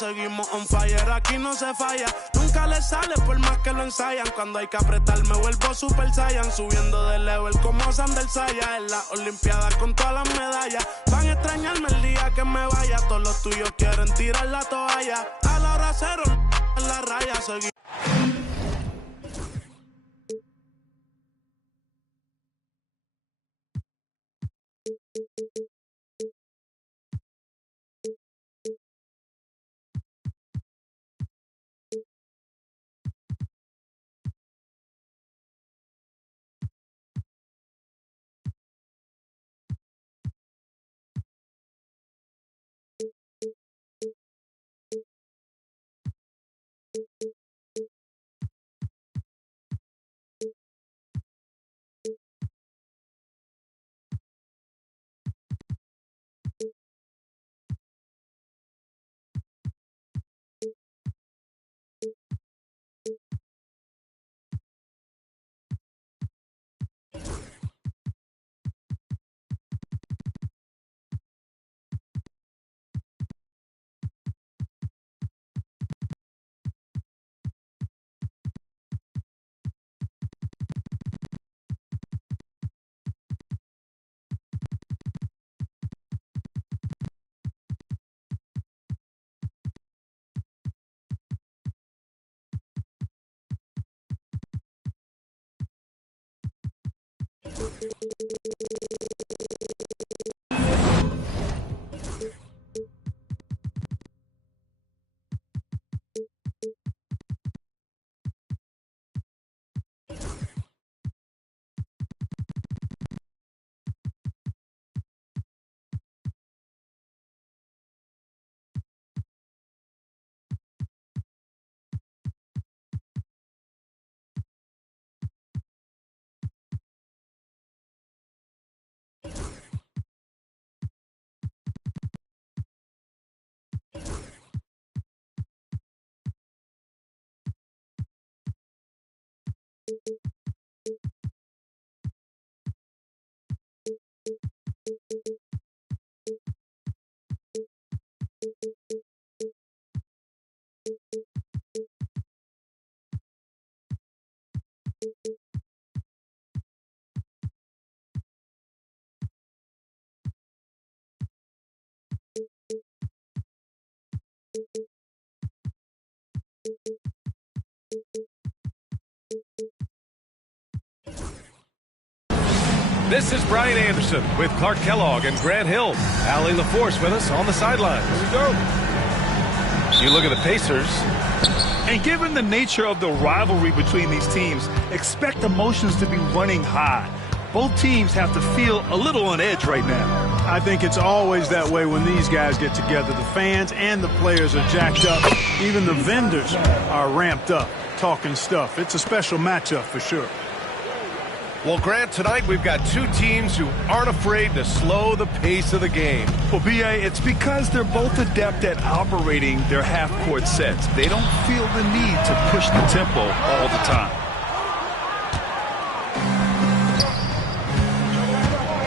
seguimos on fire, aquí no se falla. Nunca le sale por más que lo ensayan. Cuando hay que apretar me vuelvo Super Saiyan. Subiendo de level como Sander Saya. En las Olimpiadas con todas las medallas. Van a extrañarme el día que me vaya. Todos los tuyos quieren tirar la toalla. A la hora cero en la raya. Seguimos. This is Brian Anderson with Clark Kellogg and Grant Hill, battling the force with us on the sidelines. Here we go. You look at the Pacers. And given the nature of the rivalry between these teams, expect emotions to be running high. Both teams have to feel a little on edge right now. I think it's always that way when these guys get together. The fans and the players are jacked up. Even the vendors are ramped up, talking stuff. It's a special matchup for sure. Well, Grant, tonight we've got two teams who aren't afraid to slow the pace of the game. Well, B.A., it's because they're both adept at operating their half-court sets. They don't feel the need to push the tempo all the time.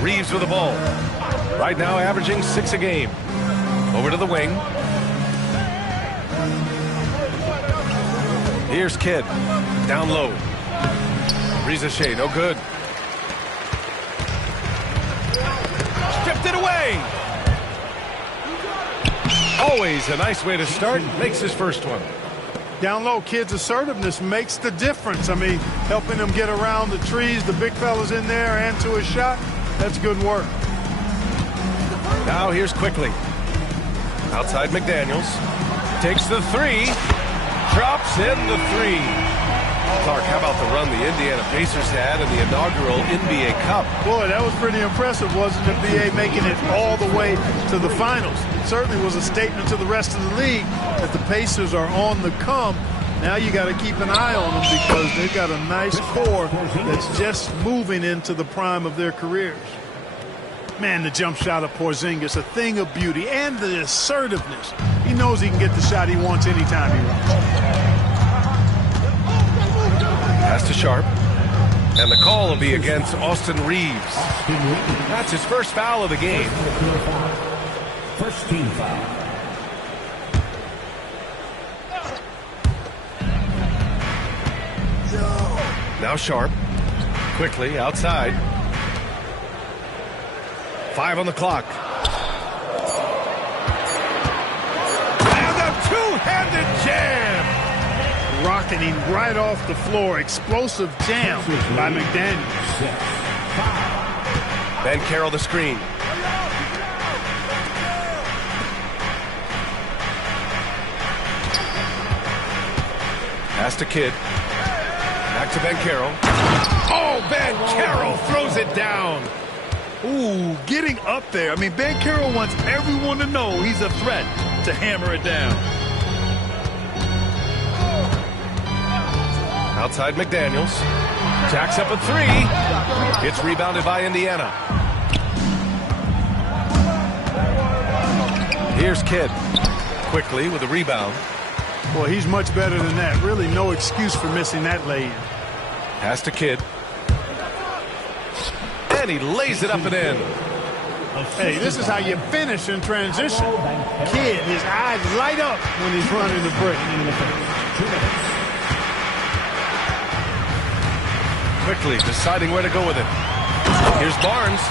Reeves with the ball. Right now averaging 6 a game. Over to the wing. Here's Kidd. Down low. Rizachet, no good. Stripped it away. Always a nice way to start. Makes his first one. Down low, Kidd's assertiveness makes the difference. I mean, helping him get around the trees, the big fellas in there, and to his shot. That's good work. Now here's Quickly. Outside McDaniels. Takes the three. Drops in the three. Clark, how about the run the Indiana Pacers had in the inaugural NBA Cup? Boy, that was pretty impressive, wasn't it, B.A., making it all the way to the finals. It certainly was a statement to the rest of the league that the Pacers are on the come. Now you got to keep an eye on them because they've got a nice core that's just moving into the prime of their careers. Man, the jump shot of Porzingis, a thing of beauty, and the assertiveness. He knows he can get the shot he wants anytime he wants. Pass to Sharp. And the call will be against Austin Reeves. That's his first foul of the game. First team foul. Now Sharp. Quickly outside. 5 on the clock. And a two-handed jam. Rocketing right off the floor. Explosive jam by McDaniels. Banchero the screen. Pass to Kidd. Back to Banchero. Oh, Banchero throws it down. Ooh, getting up there. I mean, Banchero wants everyone to know he's a threat to hammer it down. Outside McDaniels. Jacks up a 3. It's rebounded by Indiana. Here's Kidd. Quickly with a rebound. Well, he's much better than that. Really no excuse for missing that lay-in. Pass to Kidd. And he lays it up and in. Hey, this is how you finish in transition. Kidd, his eyes light up when he's running the break. Quickly deciding where to go with it. Here's Barnes.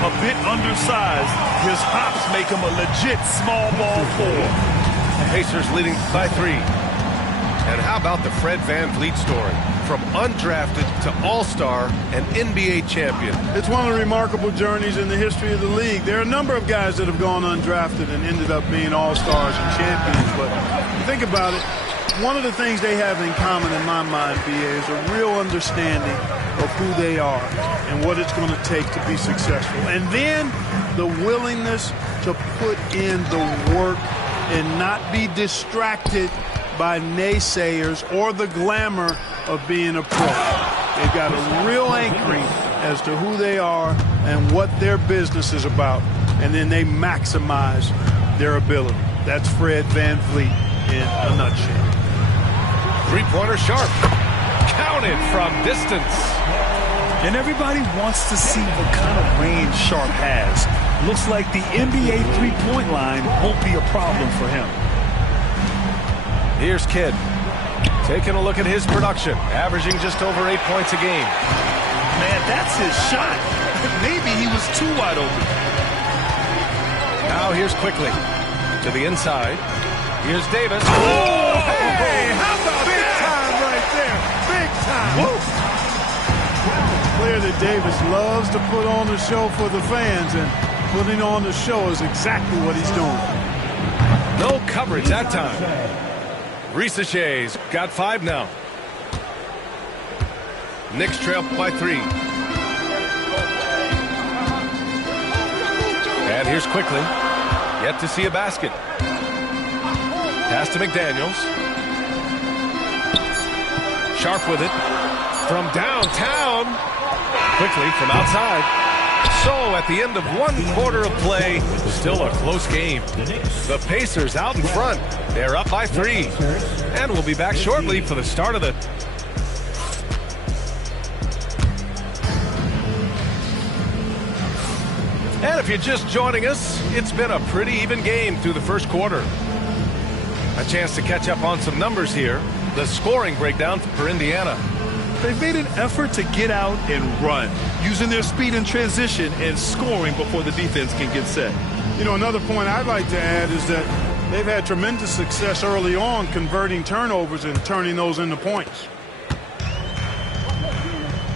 A bit undersized. His hops make him a legit small ball 4. Pacers leading by 3. And how about the Fred VanVleet story? From undrafted to all-star and NBA champion. It's one of the remarkable journeys in the history of the league. There are a number of guys that have gone undrafted and ended up being all-stars and champions. But think about it. One of the things they have in common in my mind, B.A., is a real understanding of who they are and what it's going to take to be successful. And then the willingness to put in the work and not be distracted by naysayers or the glamour of being a pro. They've got a real anchoring as to who they are and what their business is about, and then they maximize their ability. That's Fred VanVleet in a nutshell. Three-pointer Sharp. Counted from distance. And everybody wants to see what kind of range Sharp has. Looks like the NBA three-point line won't be a problem for him. Here's Kidd. Taking a look at his production. Averaging just over 8 points a game. Man, that's his shot. Maybe he was too wide open. Now here's Quickly. To the inside. Here's Davis. Oh, hey, how about big that? time right there. Big time. Woo. Player that Davis loves to put on the show for the fans, and putting on the show is exactly what he's doing. No coverage that time. Risacher's got 5 now. Knicks trail by 3. And here's Quickly. Yet to see a basket. Pass to McDaniels. Sharp with it. From downtown. Quickly from outside. So at the end of 1 quarter of play, still a close game. The Pacers out in front. They're up by 3. And we'll be back shortly for the start of the... And if you're just joining us, it's been a pretty even game through the first quarter. A chance to catch up on some numbers here. The scoring breakdown for Indiana. They've made an effort to get out and run, using their speed in transition and scoring before the defense can get set. You know, another point I'd like to add is that they've had tremendous success early on converting turnovers and turning those into points.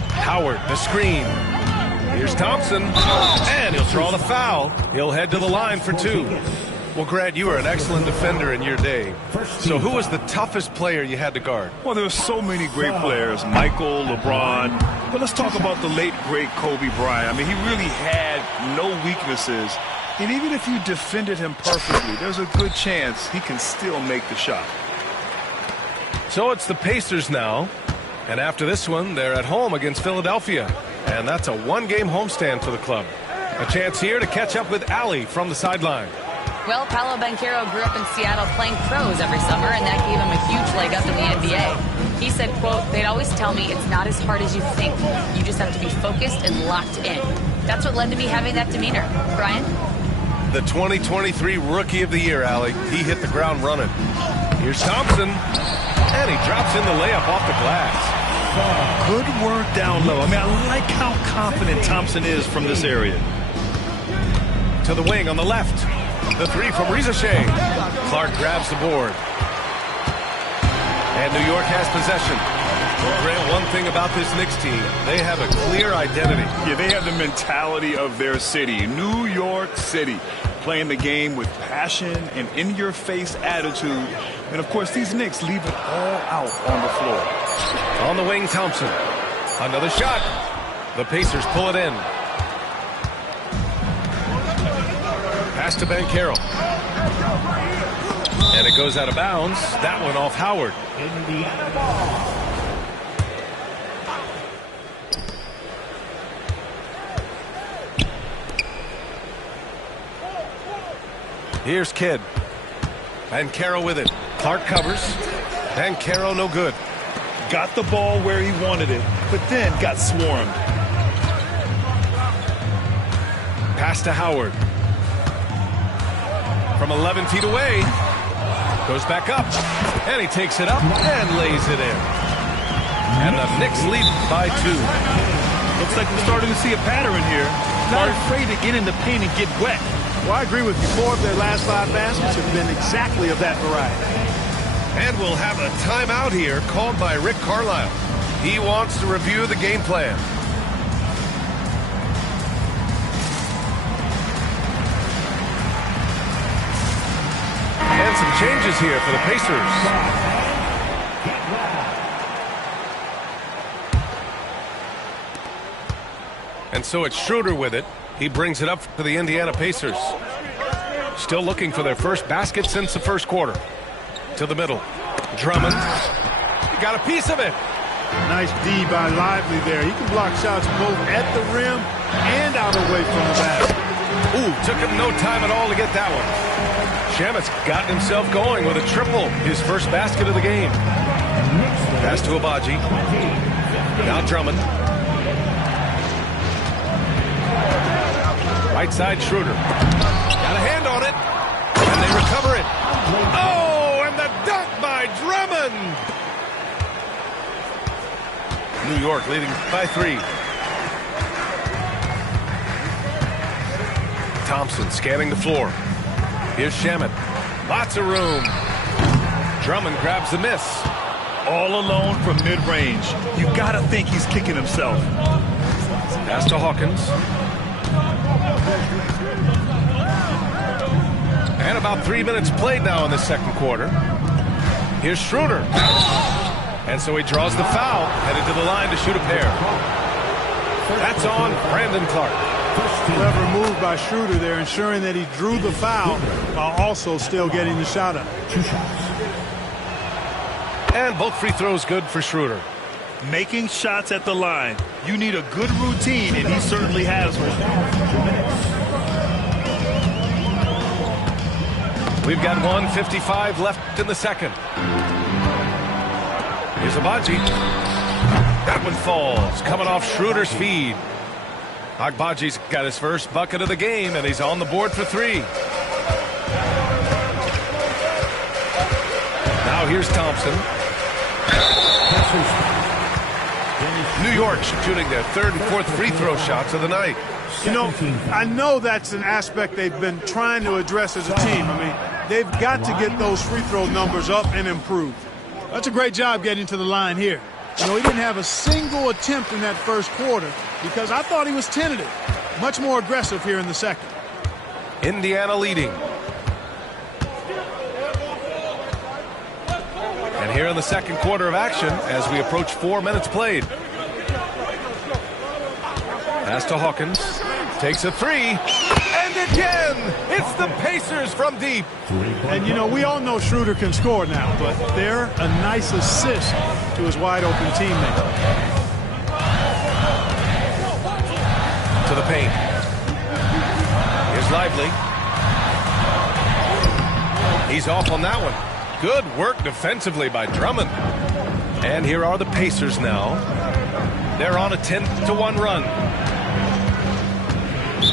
Howard, the screen. Here's Thompson, and he'll draw the foul. He'll head to the line for 2. Well, Grant, you were an excellent defender in your day. So who was the toughest player you had to guard? Well, there were so many great players, Michael, LeBron. But let's talk about the late, great Kobe Bryant. I mean, he really had no weaknesses. And even if you defended him perfectly, there's a good chance he can still make the shot. So it's the Pacers now. And after this one, they're at home against Philadelphia. And that's a 1-game homestand for the club. A chance here to catch up with Allie from the sideline. Well, Paolo Banchero grew up in Seattle playing pros every summer, and that gave him a huge leg up in the NBA. He said, quote, "They'd always tell me it's not as hard as you think. You just have to be focused and locked in." That's what led to me having that demeanor. Brian? The 2023 Rookie of the Year, Allie. He hit the ground running. Here's Thompson. And he drops in the layup off the glass. Good work down low. I mean, I like how confident Thompson is from this area. To the wing on the left. The three from Ricochet. Clark grabs the board. And New York has possession. Grant, one thing about this Knicks team, they have a clear identity. Yeah, they have the mentality of their city, New York City, playing the game with passion and in-your-face attitude. And, of course, these Knicks leave it all out on the floor. On the wing, Thompson. Another shot. The Pacers pull it in. Pass to Banchero. And it goes out of bounds. That one off Howard. Indiana ball. Here's Kidd. Banchero with it. Clark covers. Banchero no good. Got the ball where he wanted it, but then got swarmed. Pass to Howard. From 11 feet away. Goes back up. And he takes it up and lays it in. And the Knicks lead by 2. Looks like we're starting to see a pattern here. Not afraid to get in the paint and get wet. Well, I agree with you. 4 of their last 5 baskets have been exactly of that variety. And we'll have a timeout here called by Rick Carlisle. He wants to review the game plan. And some changes here for the Pacers. And so it's Schroeder with it. He brings it up for the Indiana Pacers. Still looking for their first basket since the first quarter. To the middle. Drummond. He got a piece of it. Nice D by Lively there. He can block shots both at the rim and out away from the basket. Ooh, took him no time at all to get that one. Shamet's gotten himself going with a triple. His first basket of the game. Pass to Agbaji. Now Drummond. Right side, Schroeder. Got a hand on it. And they recover it. Oh, and the dunk by Drummond. New York leading by 3. Thompson scanning the floor. Here's Shamet. Lots of room. Drummond grabs the miss. All alone from mid-range. You gotta think he's kicking himself. Pass to Hawkins. And about 3 minutes played now in the second quarter. Here's Schroeder. And so he draws the foul, headed to the line to shoot a pair. That's on Brandon Clark. Clever move by Schroeder there, ensuring that he drew the foul while also still getting the shot up. 2 shots. And both free throws good for Schroeder. Making shots at the line. You need a good routine, and he certainly has one. We've got 1:55 left in the second. Here's Agbaji. That one falls, coming off Schroeder's feed. Agbaji's got his first bucket of the game, and he's on the board for 3. Now here's Thompson. New York shooting their 3rd and 4th free throw shots of the night. You know, I know that's an aspect they've been trying to address as a team. I mean, they've got to get those free throw numbers up and improve. That's a great job getting to the line here. You know, he didn't have a single attempt in that first quarter because I thought he was tentative. Much more aggressive here in the second. Indiana leading. And here in the second quarter of action as we approach 4 minutes played. Pass to Hawkins. Takes a 3. And again, it's the Pacers from deep. And, you know, we all know Schroeder can score now, but they're a nice assist to his wide-open teammate. To the paint. Here's Lively. He's off on that one. Good work defensively by Drummond. And here are the Pacers now. They're on a 10-1 run.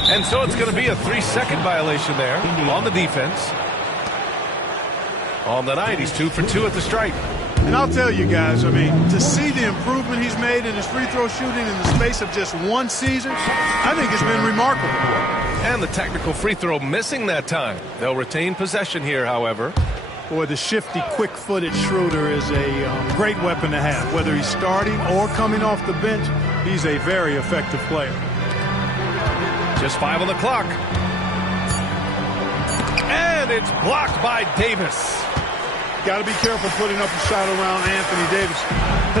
And so it's going to be a 3-second violation there on the defense. On the night, he's 2 for 2 at the stripe. And I'll tell you guys, I mean, to see the improvement he's made in his free throw shooting in the space of just one season, I think it's been remarkable. And the technical free throw missing that time. They'll retain possession here, however. Boy, the shifty, quick-footed Schroeder is a great weapon to have. Whether he's starting or coming off the bench, he's a very effective player. Just 5 on the clock. And it's blocked by Davis. Got to be careful putting up a shot around Anthony Davis.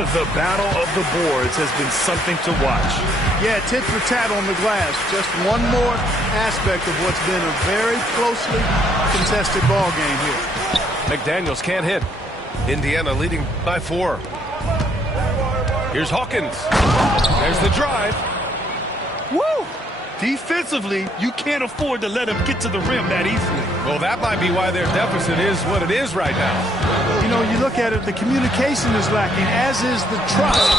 The battle of the boards has been something to watch. Yeah, tit for tat on the glass. Just one more aspect of what's been a very closely contested ball game here. McDaniels can't hit. Indiana leading by 4. Here's Hawkins. There's the drive. Woo! Defensively, you can't afford to let him get to the rim that easily. Well, that might be why their deficit is what it is right now. You know, you look at it, the communication is lacking, as is the trust.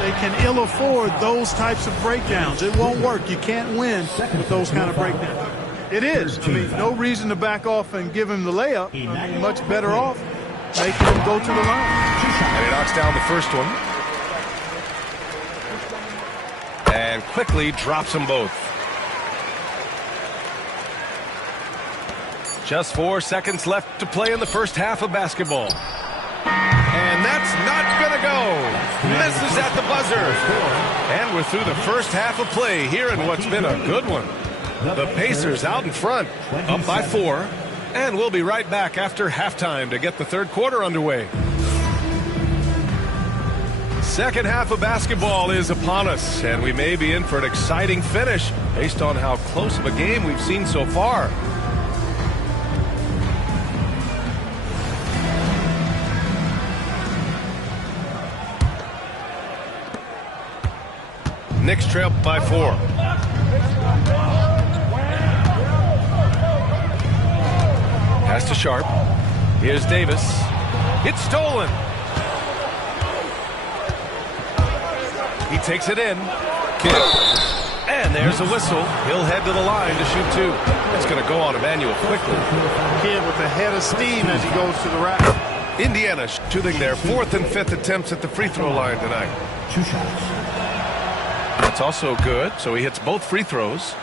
They can ill afford those types of breakdowns. It won't work. You can't win with those kind of breakdowns. It is. I mean, no reason to back off and give him the layup. Much better off making him go to the line. And he knocks down the first one. And quickly drops them both. Just 4 seconds left to play in the first half of basketball. And that's not going to go. Misses at the buzzer. And we're through the first half of play here in what's been a good one. The Pacers out in front, up by 4. And we'll be right back after halftime to get the third quarter underway. Second half of basketball is upon us, and we may be in for an exciting finish based on how close of a game we've seen so far. Knicks trail by 4. Pass to Sharp. Here's Davis. It's stolen. He takes it in. Kidd. And there's a whistle. He'll head to the line to shoot 2. It's going to go on Emmanuel quickly. Kidd with a head of steam as he goes to the rack. Indiana shooting their 4th and 5th attempts at the free throw line tonight. 2 shots. That's also good, so he hits both free throws.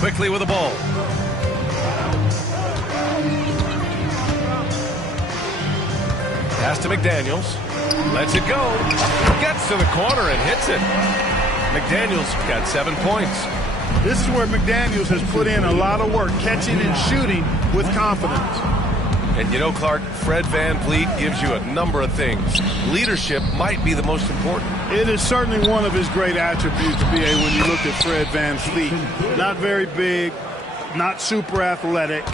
Quickly with the ball. Pass to McDaniels. Lets it go. Gets to the corner and hits it. McDaniels got 7 points. This is where McDaniels has put in a lot of work, catching and shooting with confidence. And you know, Clark, Fred VanVleet gives you a number of things. Leadership might be the most important. It is certainly one of his great attributes, B.A., when you look at Fred VanVleet. Not very big, not super athletic,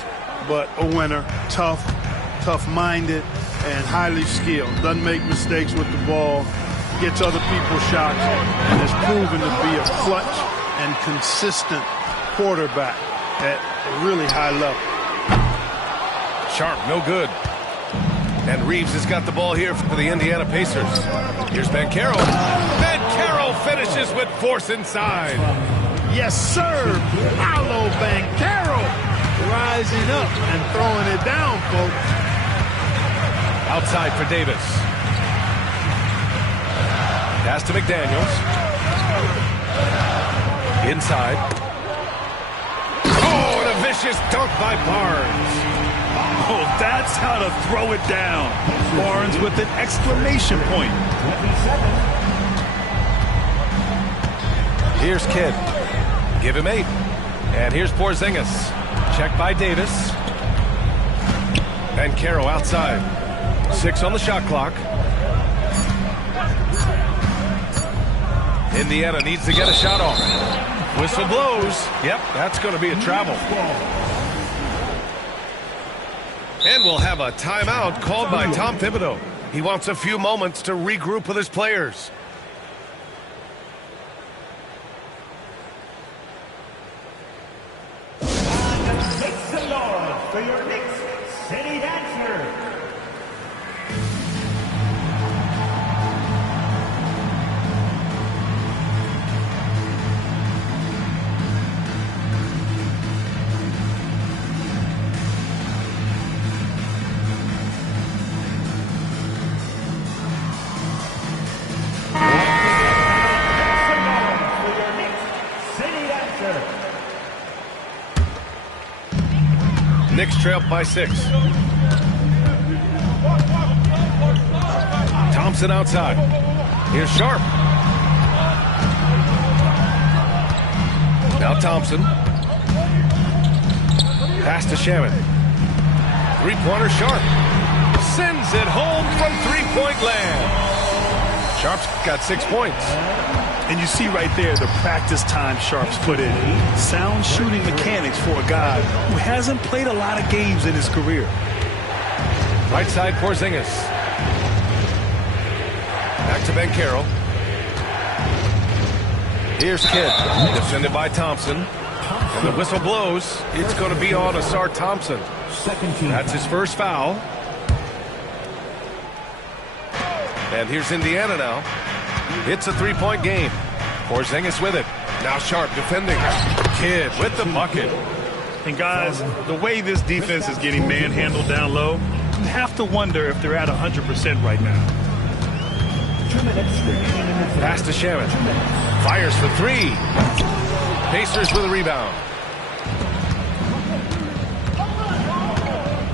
but a winner, tough-minded, and highly skilled. Doesn't make mistakes with the ball, gets other people shots, and has proven to be a clutch and consistent quarterback at a really high level. Sharp, no good. And Reeves has got the ball here for the Indiana Pacers. Here's Banchero. Banchero finishes with force inside. Yes, sir. Paolo Banchero rising up and throwing it down, folks. Outside for Davis. Pass to McDaniels. Inside. Oh, and a vicious dunk by Barnes. Oh, that's how to throw it down. Barnes with an exclamation point. Here's Kidd. Give him 8. And here's Porzingis. Checked by Davis. Banchero outside. 6 on the shot clock. Indiana needs to get a shot off. Whistle blows. Yep, that's going to be a travel. And we'll have a timeout called by Tom Thibodeau. He wants a few moments to regroup with his players. Make some noise for your Knicks City Dancer. Knicks trail by 6. Thompson outside. Here's Sharp. Now Thompson. Pass to Shaman. Three-pointer Sharp. Sends it home from three-point land. Sharp's got 6 points. And you see right there the practice time Sharp's put in. Sound shooting mechanics for a guy who hasn't played a lot of games in his career. Right side Porzingis. Back to Banchero. Here's Kidd. Defended by Thompson. And the whistle blows. It's going to be on Ausar Thompson. That's his first foul. And here's Indiana now. It's a three-point game. Porzingis with it. Now Sharp defending. Kidd with the bucket. And guys, the way this defense is getting manhandled down low, you have to wonder if they're at 100% right now. Pass to Shaman. Fires for three. Pacers with a rebound.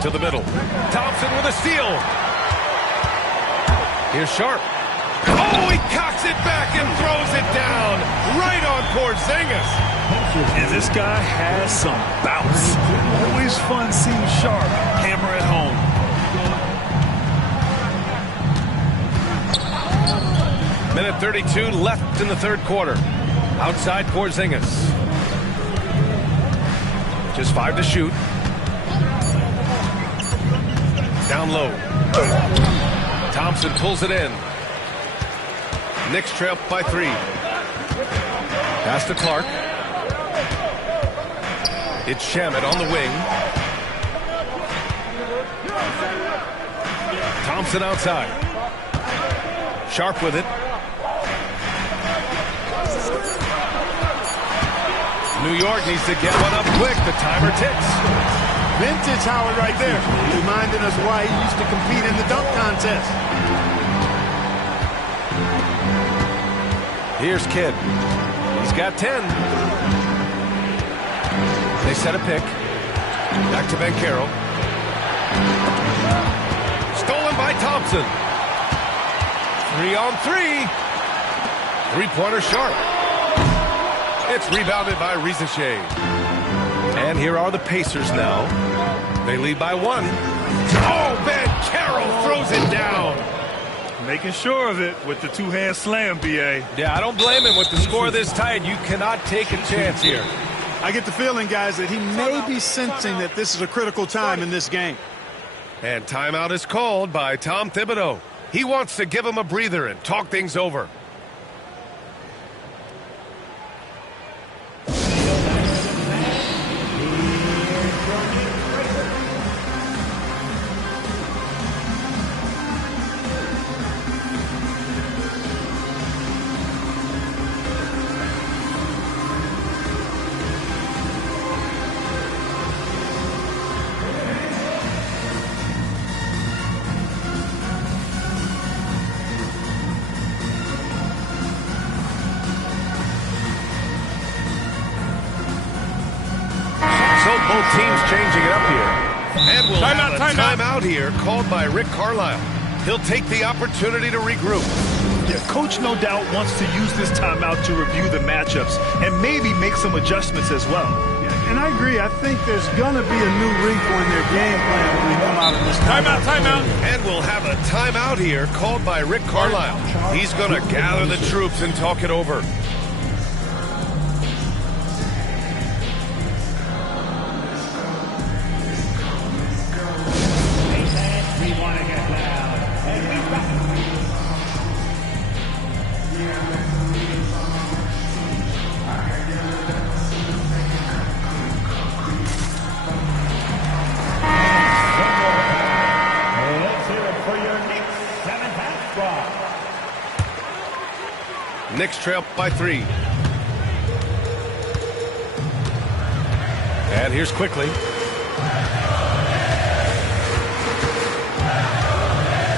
To the middle. Thompson with a steal. Here's Sharp. Oh, he cocks it back and throws it down right on Porzingis. And this guy has some bounce. Always fun seeing Sharp hammer it home. Minute 32 left in the third quarter. Outside Porzingis. Just 5 to shoot. Down low. Thompson pulls it in. Knicks trail by 3. Pass to Clark. It's Shamet on the wing. Thompson outside. Sharp with it. New York needs to get one up quick. The timer ticks. Vintage Howard right there, reminding us why he used to compete in the dunk contest. Here's Kidd. He's got 10. They set a pick. Back to Banchero. Stolen by Thompson. 3-on-3. Three-pointer Sharp. It's rebounded by Risacher. And here are the Pacers now. They lead by 1. Oh, Banchero throws it down. Making sure of it with the two-hand slam, B.A. Yeah, I don't blame him. With the score this tight, you cannot take a chance here. I get the feeling, guys, that he may be sensing that this is a critical time in this game. And timeout is called by Tom Thibodeau. He wants to give him a breather and talk things over. Both teams changing it up here. And we'll have a timeout here called by Rick Carlisle. He'll take the opportunity to regroup. Yeah, Coach no doubt wants to use this timeout to review the matchups and maybe make some adjustments as well. Yeah, and I agree. I think there's going to be a new wrinkle in their game plan when they come out of this timeout. Timeout. And we'll have a timeout here called by Rick Carlisle. He's going to gather the troops and talk it over. Knicks trail by 3. And here's Quickly.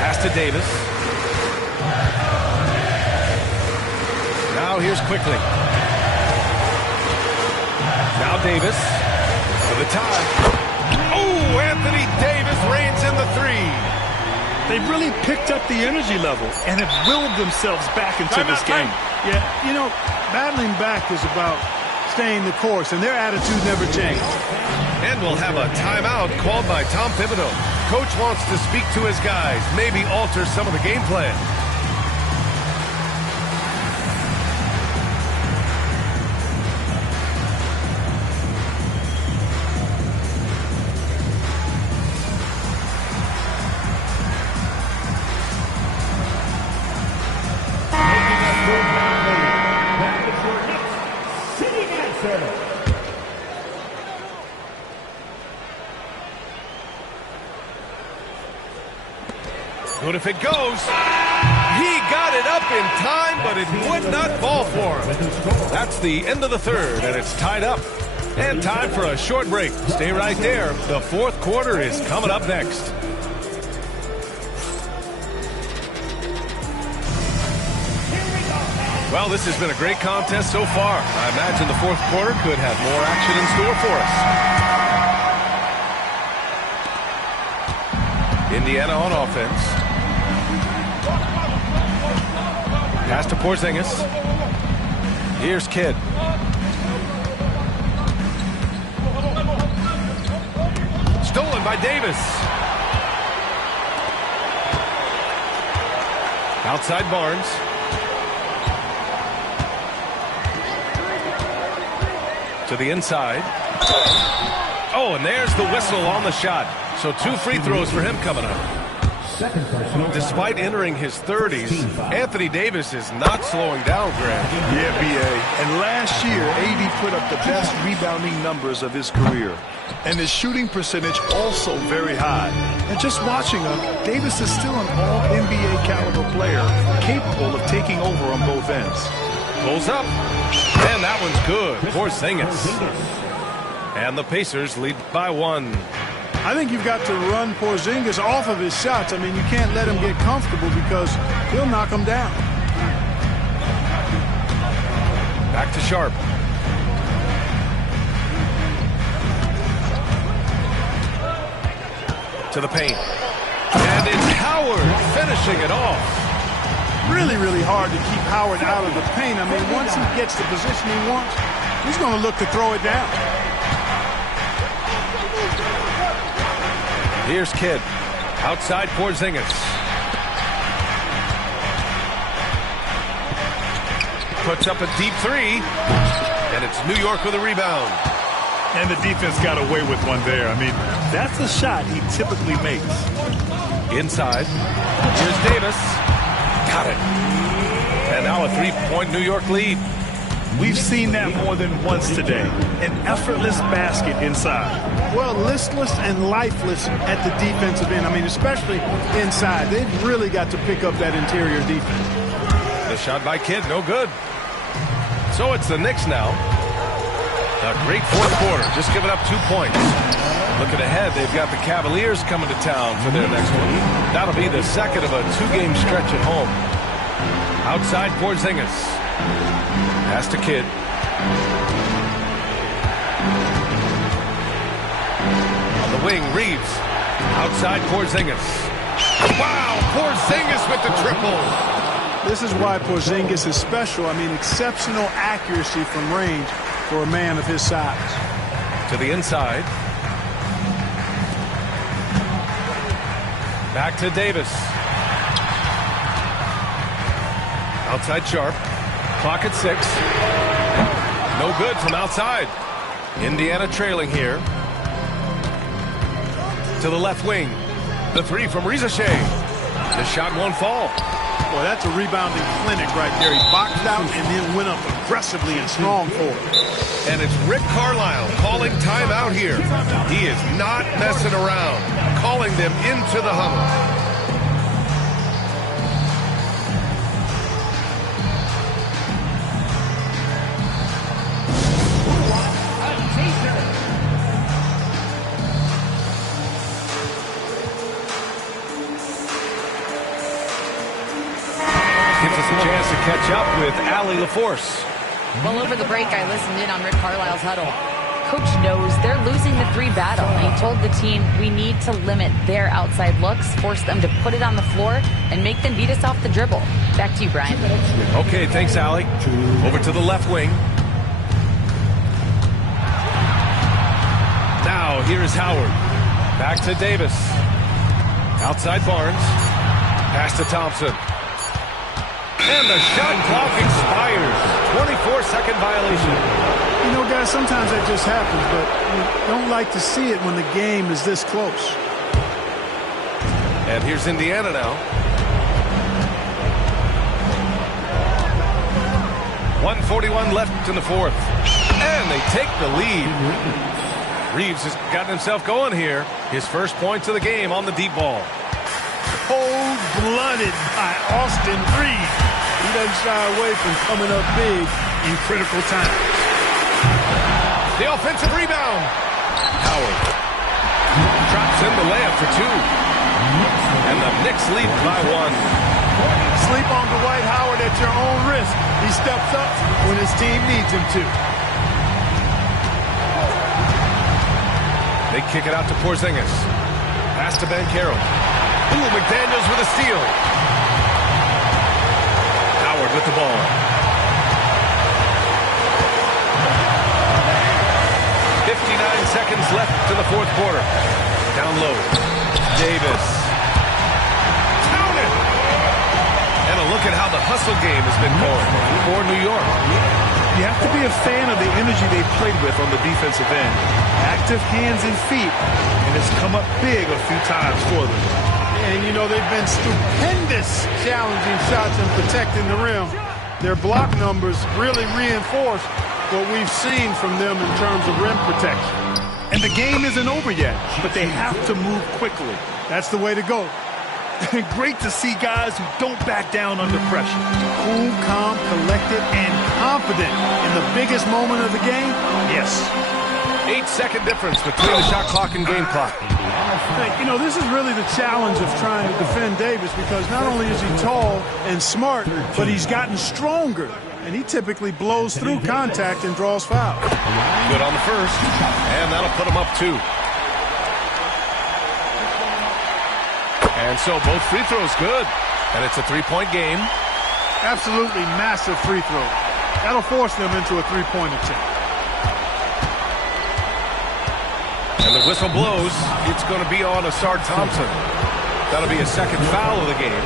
Pass to Davis. Now here's Quickly. Now Davis for the tie. Oh! Anthony Davis reigns in the three. They've really picked up the energy level and have willed themselves back into this game. Yeah, you know, battling back is about staying the course, and their attitude never changed. And we'll have a timeout called by Tom Thibodeau. Coach wants to speak to his guys, maybe alter some of the game plan. Good if it goes. He got it up in time, but it would not fall for him. That's the end of the third, and it's tied up. And time for a short break. Stay right there. The fourth quarter is coming up next. Well, this has been a great contest so far. I imagine the fourth quarter could have more action in store for us. Indiana on offense. Pass to Porzingis. Here's Kidd. Stolen by Davis. Outside Barnes. To the inside. Oh, and there's the whistle on the shot. So 2 free throws for him coming up. Despite entering his 30s, Anthony Davis is not slowing down, Grant. Yeah, B.A. And last year, AD put up the best rebounding numbers of his career. And his shooting percentage also very high. And just watching him, Davis is still an all-NBA caliber player, capable of taking over on both ends. Pulls up. And that one's good. Porzingis. And the Pacers lead by 1. I think you've got to run Porzingis off of his shots. I mean, you can't let him get comfortable because he'll knock him down. Back to Sharp. To the paint. And it's Howard finishing it off. Really, really hard to keep Howard out of the paint. I mean, once he gets the position he wants, he's going to look to throw it down. Here's Kidd. Outside Porzingis. Puts up a deep 3. And it's New York with a rebound. And the defense got away with one there. I mean, that's a shot he typically makes. Inside. Here's Davis. Got it. And now a 3-point New York lead. We've seen that more than once today. An effortless basket inside. Well, listless and lifeless at the defensive end. I mean, especially inside. They've really got to pick up that interior defense. The shot by Kidd, no good. So it's the Knicks now. A great fourth quarter, just giving up 2 points. Looking ahead, they've got the Cavaliers coming to town for their next one. That'll be the second of a 2-game stretch at home. Outside Porzingis. Pass to Kidd. On the wing, Reeves. Outside Porzingis. Wow, Porzingis with the triple. This is why Porzingis is special. I mean, exceptional accuracy from range for a man of his size. To the inside. Back to Davis. Outside Sharp. Clock at 6. No good from outside. Indiana trailing here. To the left wing. The 3 from Rizachet. The shot won't fall. Boy, that's a rebounding clinic right there. He boxed out and then went up aggressively and strong for it. And it's Rick Carlisle calling timeout here. He is not messing around. Calling them into the huddle. Gives us a chance to catch up with Allie LaForce. Well, over the break, I listened in on Rick Carlisle's huddle. Coach knows they're losing the 3 battle. He told the team, we need to limit their outside looks, force them to put it on the floor, and make them beat us off the dribble. Back to you, Brian. Okay, thanks, Allie. Over to the left wing. Now, here's Howard. Back to Davis. Outside Barnes. Pass to Thompson. And the shot clock expires. 24-second violation. You know, guys, sometimes that just happens, but you don't like to see it when the game is this close. And here's Indiana now. 1:41 left in the fourth. And they take the lead. Reeves has gotten himself going here. His first points of the game on the deep ball. Cold-blooded by Austin Reeves. He doesn't shy away from coming up big in critical times. The offensive rebound. Howard drops in the layup for 2. And the Knicks lead by 1. Sleep on Dwight Howard at your own risk. He steps up when his team needs him to. They kick it out to Porzingis. Pass to Banchero. Ooh, McDaniels with a steal. Howard with the ball. 59 seconds left in the fourth quarter. Down low. Davis. Counted. And a look at how the hustle game has been going for New York. You have to be a fan of the energy they played with on the defensive end. Active hands and feet, and it's come up big a few times for them. And, you know, they've been stupendous challenging shots and protecting the rim. Their block numbers really reinforce what we've seen from them in terms of rim protection. And the game isn't over yet, but they have to move quickly. That's the way to go. Great to see guys who don't back down under pressure. Cool, calm, collected, and confident in the biggest moment of the game. Yes. 8-second difference between the shot clock and game clock. You know, this is really the challenge of trying to defend Davis, because not only is he tall and smart, but he's gotten stronger. And he typically blows through contact and draws fouls. Good on the first, and that'll put him up 2. And so both free throws good. And it's a 3-point game. Absolutely massive free throw. That'll force them into a 3-point attempt. And the whistle blows. It's going to be on Asar Thompson. That'll be a second foul of the game.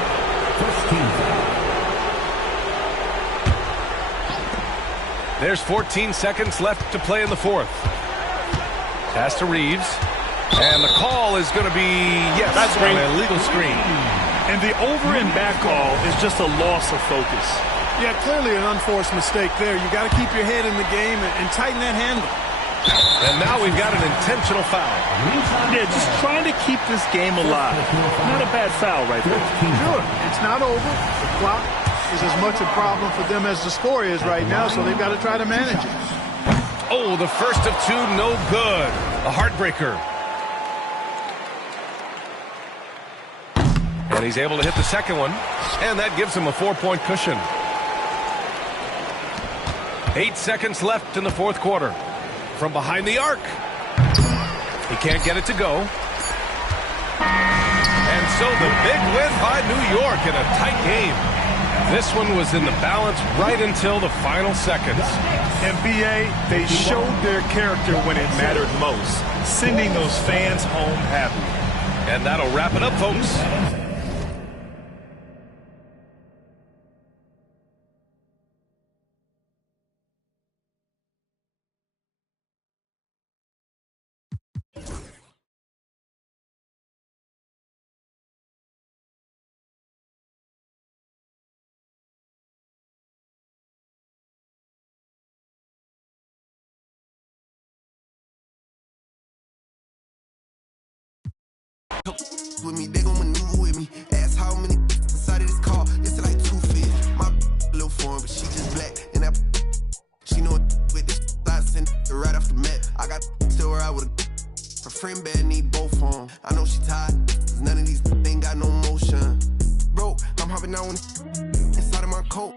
There's 14 seconds left to play in the fourth. Pass to Reeves. And the call is going to be, yes, that's an illegal screen. And the over and back call is just a loss of focus. Yeah, clearly an unforced mistake there. You got to keep your head in the game and tighten that handle. And now we've got an intentional foul. Yeah, just trying to keep this game alive. Not a bad foul right there. Sure, it's not over. The clock is as much a problem for them as the score is right now, so they've got to try to manage it. Oh, the first of 2, no good. A heartbreaker. And he's able to hit the second one, and that gives him a 4-point cushion. 8 seconds left in the fourth quarter. From behind the arc. He can't get it to go. And so the big win by New York in a tight game. This one was in the balance right until the final seconds. And B.A., they showed their character when it mattered most, sending those fans home happy. And that'll wrap it up, folks. With me, they gon' maneuver with me. Ask how many inside of this car. It's like 2 feet. My little foreign, but she just black. And that she know with this I sent her right off the mat. I got still where I would. Her friend bad need both of them. I know she tired. Cause none of these ain't got no motion. Bro, I'm hopping out inside of my coat.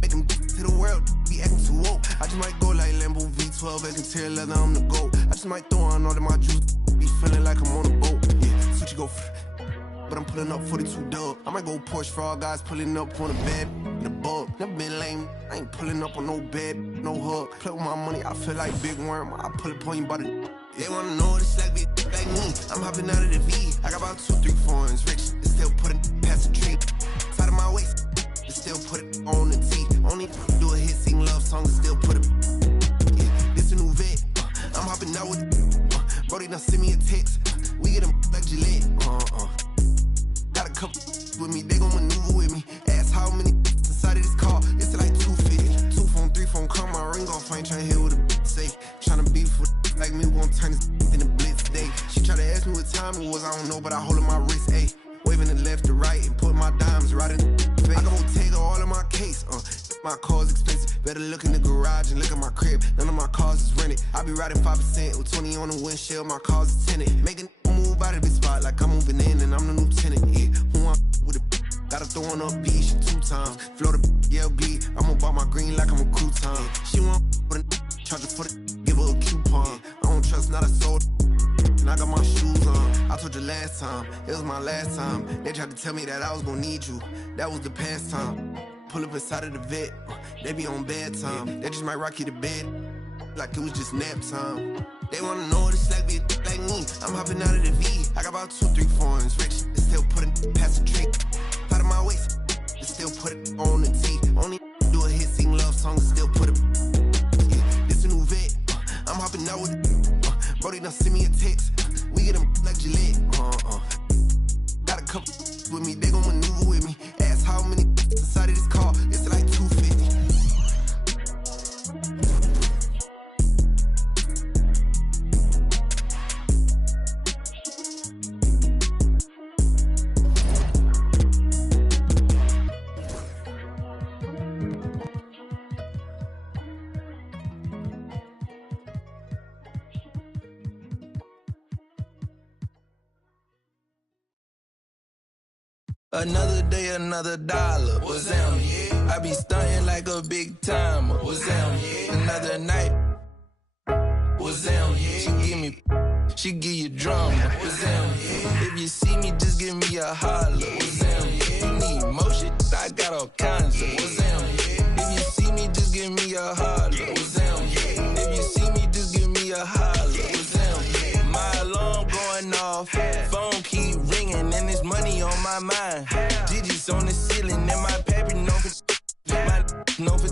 Make them to the world. Be be acting too woke. I just might go like Lambo V12, exterior leather, I'm the GOAT. I just might throw on all of my juice, be feeling like I'm on a boat. Yeah, switch go, but I'm pulling up 42 dub. I might go Porsche for all guys pulling up on a bed in the bug. Never been lame, I ain't pulling up on no bed, no hug. Play with my money, I feel like Big Worm. I pull up on you by the. They wanna know what it's like, be like me. I'm hopping out of the V. I got about 2, 3 foreigns, rich. They still put it past the tree. Side of my waist, they still put it on the T. Only do a hit, sing love songs, still put it. Yeah, this a new vet. I'm hopping out with it. Brody done send me a text. We get them like Gillette. Got a couple with me, they gon' maneuver with me. Ask how many inside of this car. It's like 250. 2 phone, 3 phone, come my ring off. I ain't tryna hear what a say. Tryna beef with like me, we gon' turn this in the blitz day. She try to ask me what time it was, I don't know, but I hold in my wrist, ayy. Waving the left to right and put my dimes right in the face. I gon' take all of my case, my car's expensive. Better look in the garage and look at my crib. None of my cars is rented. I be riding 5% with 20 on the windshield, my car's is tinted. Making move out of this spot like I'm moving in and I'm the new tenant. Yeah, who I'm with a gotta throw on up B, she 2 times. Flow the LB, I'm about my green like I'm a crouton. She want with a charger for the give her a coupon. I don't trust not a soul. And I got my shoes on. I told you last time, it was my last time. They tried to tell me that I was gonna need you. That was the past time. Pull up inside of the vet, they be on bedtime. They just might rock you to bed, like it was just nap time. They wanna know what it's like, be like me. I'm hopping out of the V. I got about 2, 3 foreigns, rich. They still put it past the tree. Out of my waist, they still put it on the T. Only do a hit, sing love songs, still put it. Yeah, this a new vet. I'm hopping out with it. Brody done send me a text. We get them like Gillette. Got a couple with me, they gon' maneuver with me. Ask how many inside of this car. It's like 250. Another day, another dollar. What's them? Yeah. I be stunting like a big timer. What's them? Yeah. Another night. What's them? Yeah. She give you drama. What's them? Yeah. If you see me, just give me a holler. What's them? Yeah. You need motion? I got all kinds of. What's them? Yeah. If you see me, just give me a holler. What's them? Yeah. If you see me, just give me a holler. What's them? Yeah. My alarm going off. Phone keep ringing and there's money on my mind. Digits on the ceiling and my paper known for my known for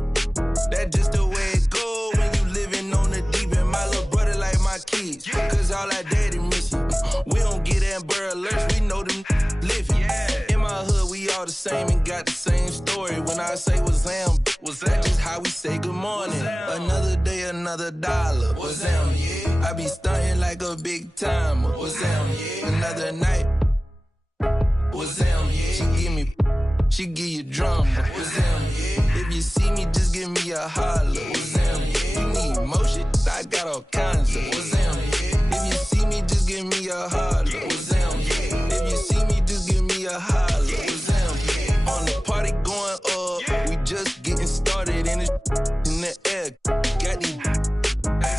that just the way it go when you living on the deep end. My little brother like my kids, cause all our daddy missing. We don't get Amber Alerts, we know them living. In my hood, we all the same and got the same story. When I say what's them, was that just how we say good morning? Another day, another dollar. What's them? I be stunting like a big timer. What's them? Another night. What's them? She give you drama. What's them? If you see me, just give me a holler. What's them? You need motion? I got all kinds of. What's them? If you see me, just give me a holler. What's them? If you see me, just give me a holler. What's them? On the party going up, we just getting started in the air. Got these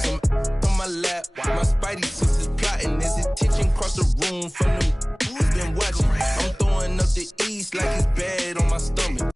some on my lap. My spidey senses plotting. There's attention across the room from them. Who's been watching? I'm throwing up the east like it's bad on my stomach.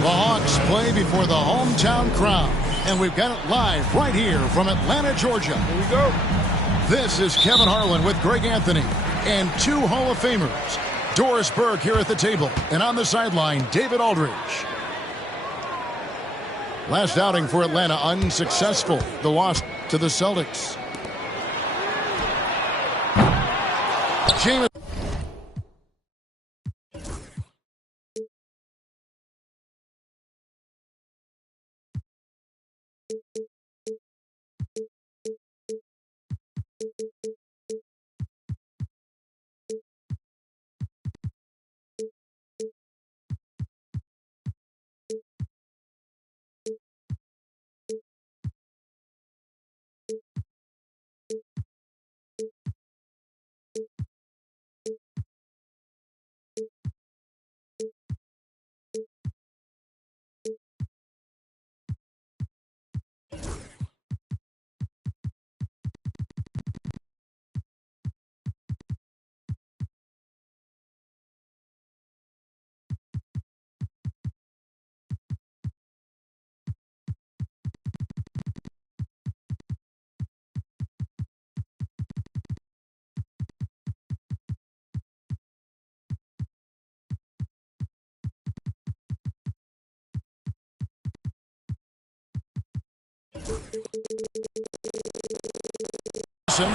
The Hawks play before the hometown crowd, and we've got it live right here from Atlanta, Georgia. Here we go. This is Kevin Harlan with Greg Anthony and 2 Hall of Famers. Doris Burke here at the table, and on the sideline, David Aldridge. Last outing for Atlanta unsuccessful. The loss to the Celtics. Jameson.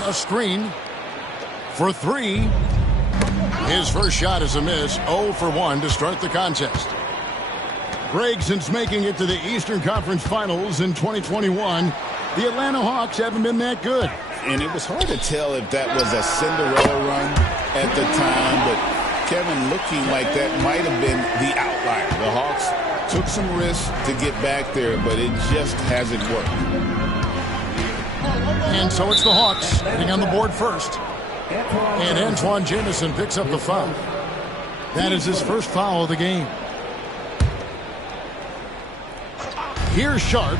A screen for three. His first shot is a miss. 0 for 1 to start the contest. Greg, since making it to the Eastern Conference Finals in 2021, the Atlanta Hawks haven't been that good. And it was hard to tell if that was a Cinderella run at the time, but Kevin, looking like that might have been the outlier. The Hawks took some risks to get back there, but it just hasn't worked. And so it's the Hawks getting on the board first. And Antoine Jamison picks up the foul. That is his first foul of the game. Here's Sharp.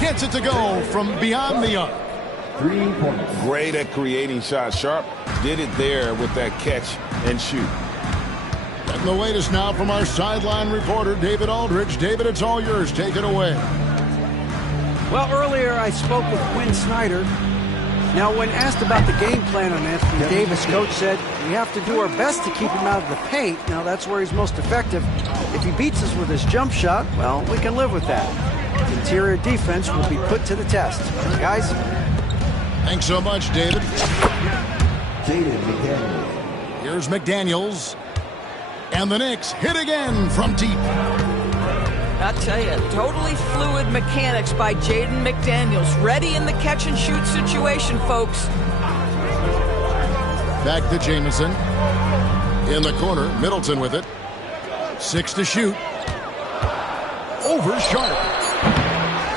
Gets it to go from beyond the arc. 3 points. Great at creating shots. Sharp did it there with that catch and shoot. And the latest now from our sideline reporter, David Aldridge. David, it's all yours. Take it away. Well, earlier I spoke with Quinn Snyder. Now, when asked about the game plan on Anthony Davis, coach said, we have to do our best to keep him out of the paint. Now, that's where he's most effective. If he beats us with his jump shot, well, we can live with that. Interior defense will be put to the test. Guys? Thanks so much, David. Jaden McDaniels. Here's McDaniels. And the Knicks hit again from deep. I tell you, totally fluid mechanics by Jaden McDaniels. Ready in the catch-and-shoot situation, folks. Back to Jamison. In the corner, Middleton with it. 6 to shoot. Over Sharp.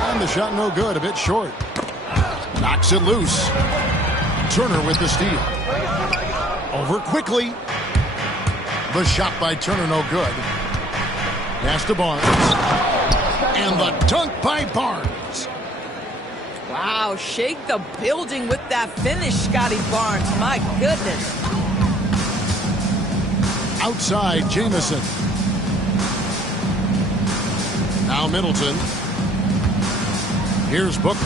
And the shot no good, a bit short. Knocks it loose. Turner with the steal. Over quickly. The shot by Turner no good. Pass to Barnes. And the dunk by Barnes. Wow, shake the building with that finish, Scotty Barnes. My goodness. Outside, Jamison. Now Middleton. Here's Booker.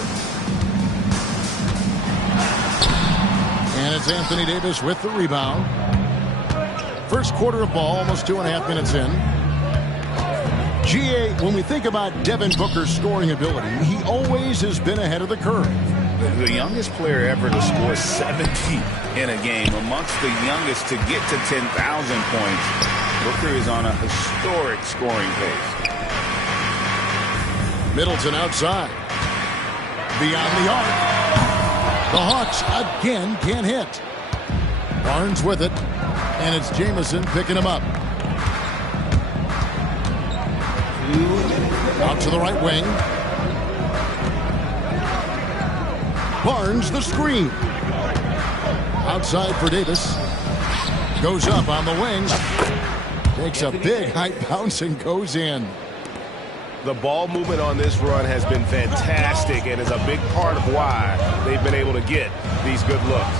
And it's Anthony Davis with the rebound. First quarter of ball, almost 2.5 minutes in. GA, when we think about Devin Booker's scoring ability, he always has been ahead of the curve. The youngest player ever to score 70 in a game, amongst the youngest to get to 10,000 points. Booker is on a historic scoring pace. Middleton outside. Beyond the arc. The Hawks again can't hit. Barnes with it. And it's Jamison picking him up. Out to the right wing. Barnes the screen. Outside for Davis. Goes up on the wing. Takes a big height bounce and goes in. The ball movement on this run has been fantastic and is a big part of why they've been able to get these good looks.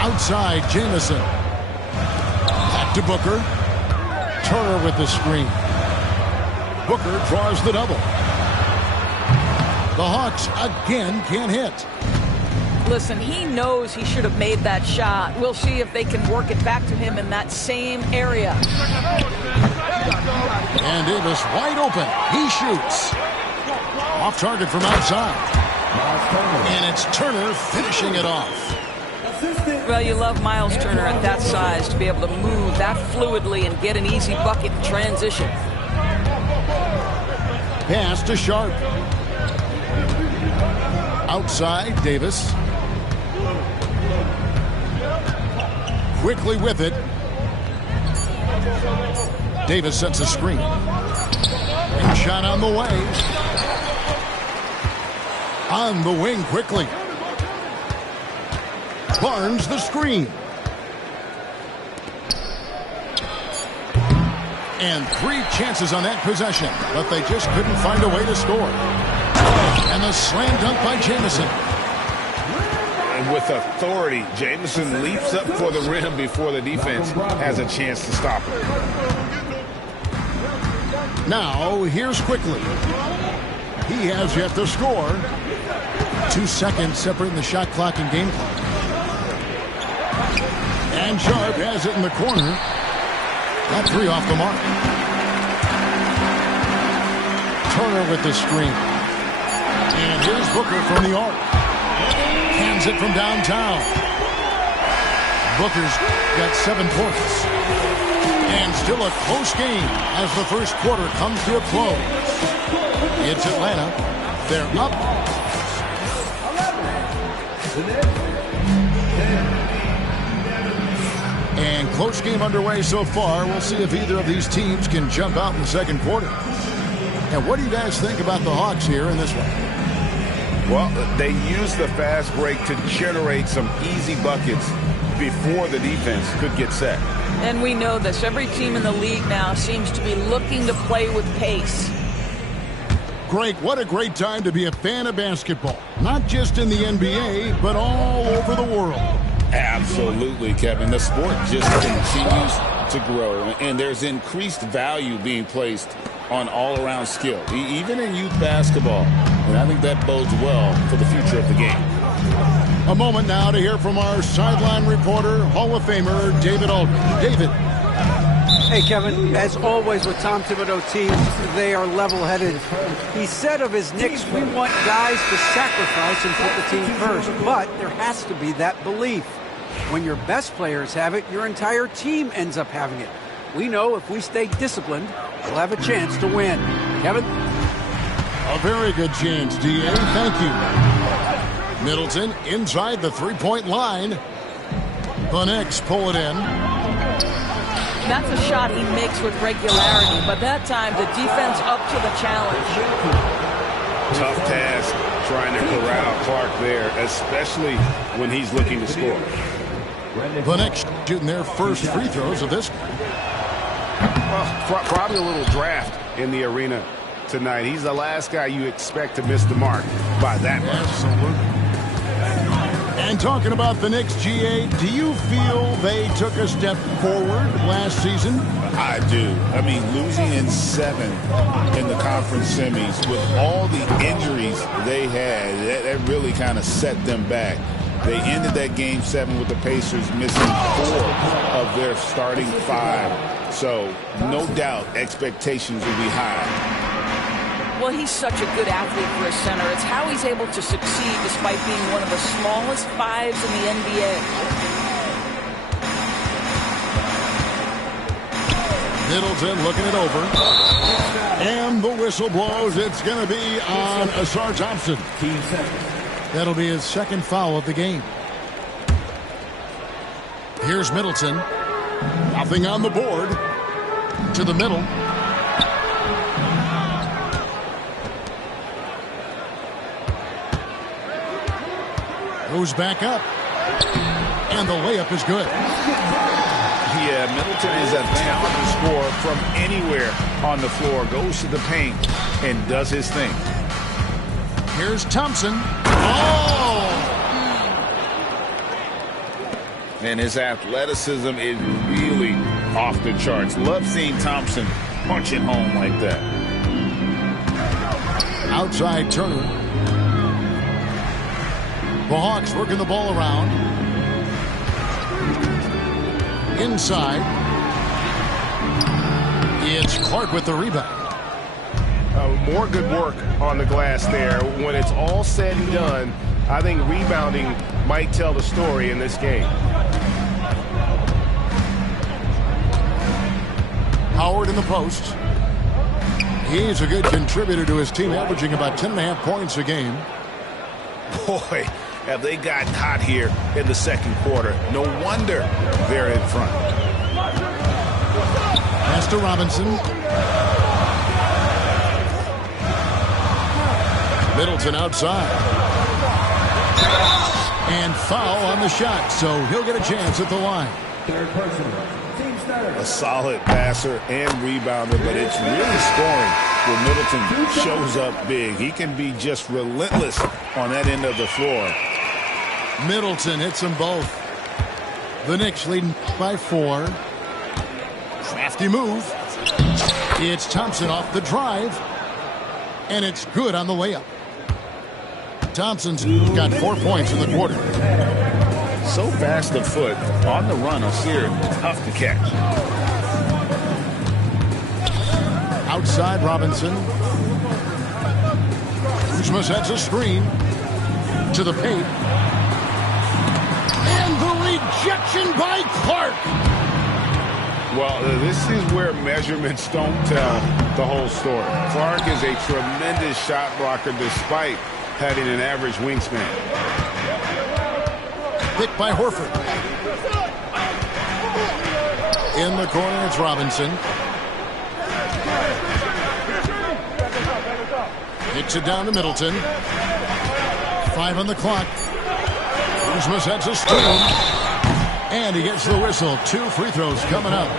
Outside, Jamison. Back to Booker. Turner with the screen. Booker draws the double. The Hawks again can't hit. Listen, he knows he should have made that shot. We'll see if they can work it back to him in that same area. And Davis wide open. He shoots. Off target from outside. And it's Turner finishing it off. Well, you love Miles Turner at that size to be able to move that fluidly and get an easy bucket in transition. Pass to Sharp. Outside, Davis. Quickly with it. Davis sets a screen. And shot on the way. On the wing quickly. Barnes the screen. And 3 chances on that possession, but they just couldn't find a way to score. And the slam dunk by Jamison. And with authority, Jamison leaps up for the rim before the defense has a chance to stop him. Now, here's Quickly. He has yet to score. 2 seconds separating the shot clock and game clock. And Sharp has it in the corner. That 3 off the mark. Turner with the screen. And here's Booker from the arc. Hands it from downtown. Booker's got 7 points. And still a close game as the first quarter comes to a close. It's Atlanta. They're up. And close game underway so far. We'll see if either of these teams can jump out in the second quarter. And what do you guys think about the Hawks here in this one? Well, they use the fast break to generate some easy buckets before the defense could get set. And we know this. Every team in the league now seems to be looking to play with pace. Greg, what a great time to be a fan of basketball. Not just in the NBA, but all over the world. Absolutely, Kevin. The sport just continues to grow, and there's increased value being placed on all-around skill, even in youth basketball. And I think that bodes well for the future of the game. A moment now to hear from our sideline reporter, Hall of Famer David Aldridge. David. Hey, Kevin, as always with Tom Thibodeau teams, they are level-headed. He said of his Knicks, we want guys to sacrifice and put the team first, but there has to be that belief. When your best players have it, your entire team ends up having it. We know if we stay disciplined, we'll have a chance to win. Kevin? A very good chance, D.A. Thank you. Middleton inside the three-point line. The Knicks pull it in. That's a shot he makes with regularity, but that time the defense up to the challenge. Tough task trying to corral Clark there, especially when he's looking to score. The Knicks shooting their first free throws of this. Well, probably a little draft in the arena tonight. He's the last guy you expect to miss the mark by that much. Absolutely. And talking about the Knicks, GA, do you feel they took a step forward last season? I do. I mean, losing in 7 in the conference semis with all the injuries they had, that really kind of set them back. They ended that game 7 with the Pacers missing 4 of their starting 5. So, no doubt, expectations will be high. Well, he's such a good athlete for a center. It's how he's able to succeed despite being one of the smallest 5s in the NBA. Middleton looking it over. And the whistle blows. It's going to be on Asar Thompson. That'll be his second foul of the game. Here's Middleton. Nothing on the board. To the middle. Goes back up. And the layup is good. Yeah, Middleton is a talented scorer from anywhere on the floor. Goes to the paint and does his thing. Here's Thompson. Oh! And his athleticism is really off the charts. Love seeing Thompson punch it home like that. Outside Turner. The Hawks working the ball around. Inside. It's Clark with the rebound. More good work on the glass there. When it's all said and done, I think rebounding might tell the story in this game. Howard in the post. He's a good contributor to his team, averaging about 10.5 points a game. Boy, have they gotten hot here in the second quarter. No wonder they're in front. Pass to Robinson. Middleton outside. And foul on the shot, so he'll get a chance at the line. Third personal. A solid passer and rebounder, but it's really scoring when Middleton shows up big. He can be just relentless on that end of the floor. Middleton hits them both. The Knicks leading by 4. Crafty move. It's Thompson off the drive. And it's good on the layup. Thompson's got 4 points in the quarter. So fast of foot on the run. Osir, tough to catch. Outside Robinson. Kuzma sets a screen to the paint. And the rejection by Clark. Well, this is where measurements don't tell the whole story. Clark is a tremendous shot blocker despite having an average wingspan. Picked by Horford. In the corner, it's Robinson. Kicks it down to Middleton. 5 on the clock. Kuzma sets a screen. And he gets the whistle. 2 free throws coming up.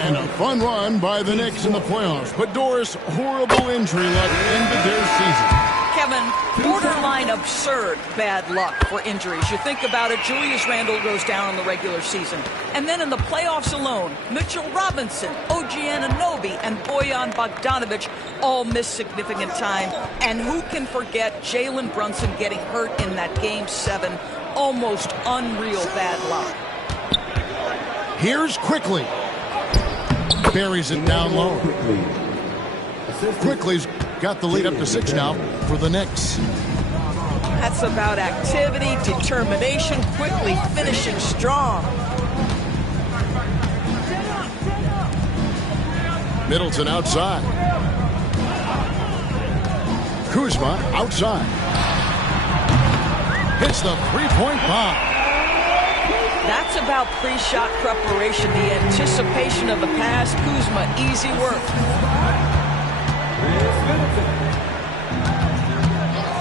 And a fun run by the Knicks in the playoffs. But Doris, horrible injury luck ended their season. Kevin, borderline absurd bad luck for injuries. You think about it, Julius Randle goes down in the regular season. And then in the playoffs alone, Mitchell Robinson, OG Anunoby, and Bojan Bogdanovic all missed significant time. And who can forget Jalen Brunson getting hurt in that Game 7? Almost unreal bad luck. Here's Quickly. Buries it down low. Quickly's got the lead up to 6 now for the Knicks. That's about activity, determination, Quickly finishing strong. Middleton outside. Kuzma outside. Hits the three-point bomb. That's about pre-shot preparation, the anticipation of the pass. Kuzma, easy work.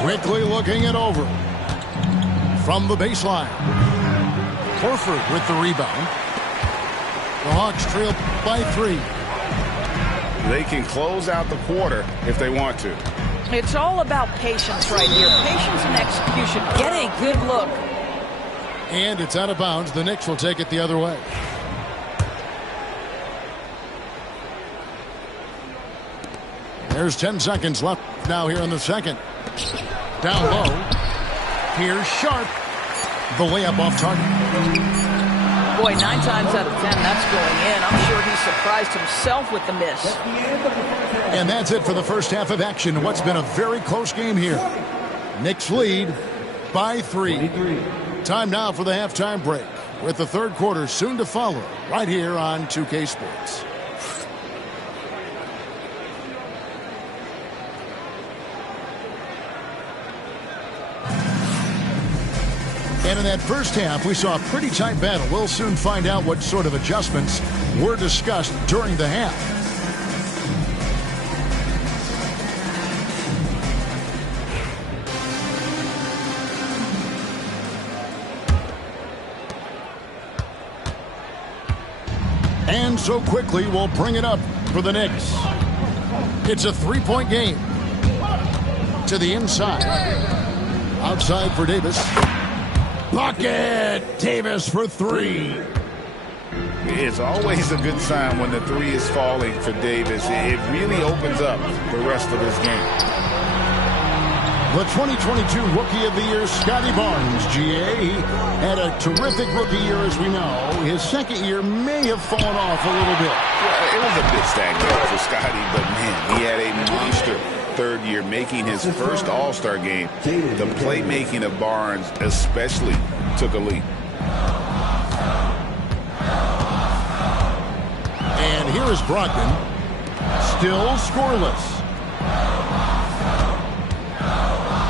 Quickly looking it over. From the baseline. Horford with the rebound. The Hawks trail by 3. They can close out the quarter if they want to. It's all about patience right here. Patience and execution. Get a good look. And it's out of bounds. The Knicks will take it the other way. There's 10 seconds left now here in the second. Down low. Here's Sharp. The layup off target. Boy, 9 times out of 10, that's going in. I'm sure he surprised himself with the miss. And that's it for the first half of action. What's been a very close game here. Knicks lead by 3. Time now for the halftime break, with the third quarter soon to follow, right here on 2K Sports. And in that first half, we saw a pretty tight battle. We'll soon find out what sort of adjustments were discussed during the half. And so Quickly will bring it up for the Knicks. It's a 3-point game. To the inside. Outside for Davis. Bucket! Davis for 3. It's always a good sign when the 3 is falling for Davis. It really opens up the rest of this game. The 2022 Rookie of the Year, Scotty Barnes, GA. He had a terrific rookie year, as we know. His second year may have fallen off a little bit. Yeah, it was a bit stagnant for Scotty, but man, he had a monster third year, making his first All-Star game. The playmaking of Barnes especially took a leap. And here is Brogdon, still scoreless.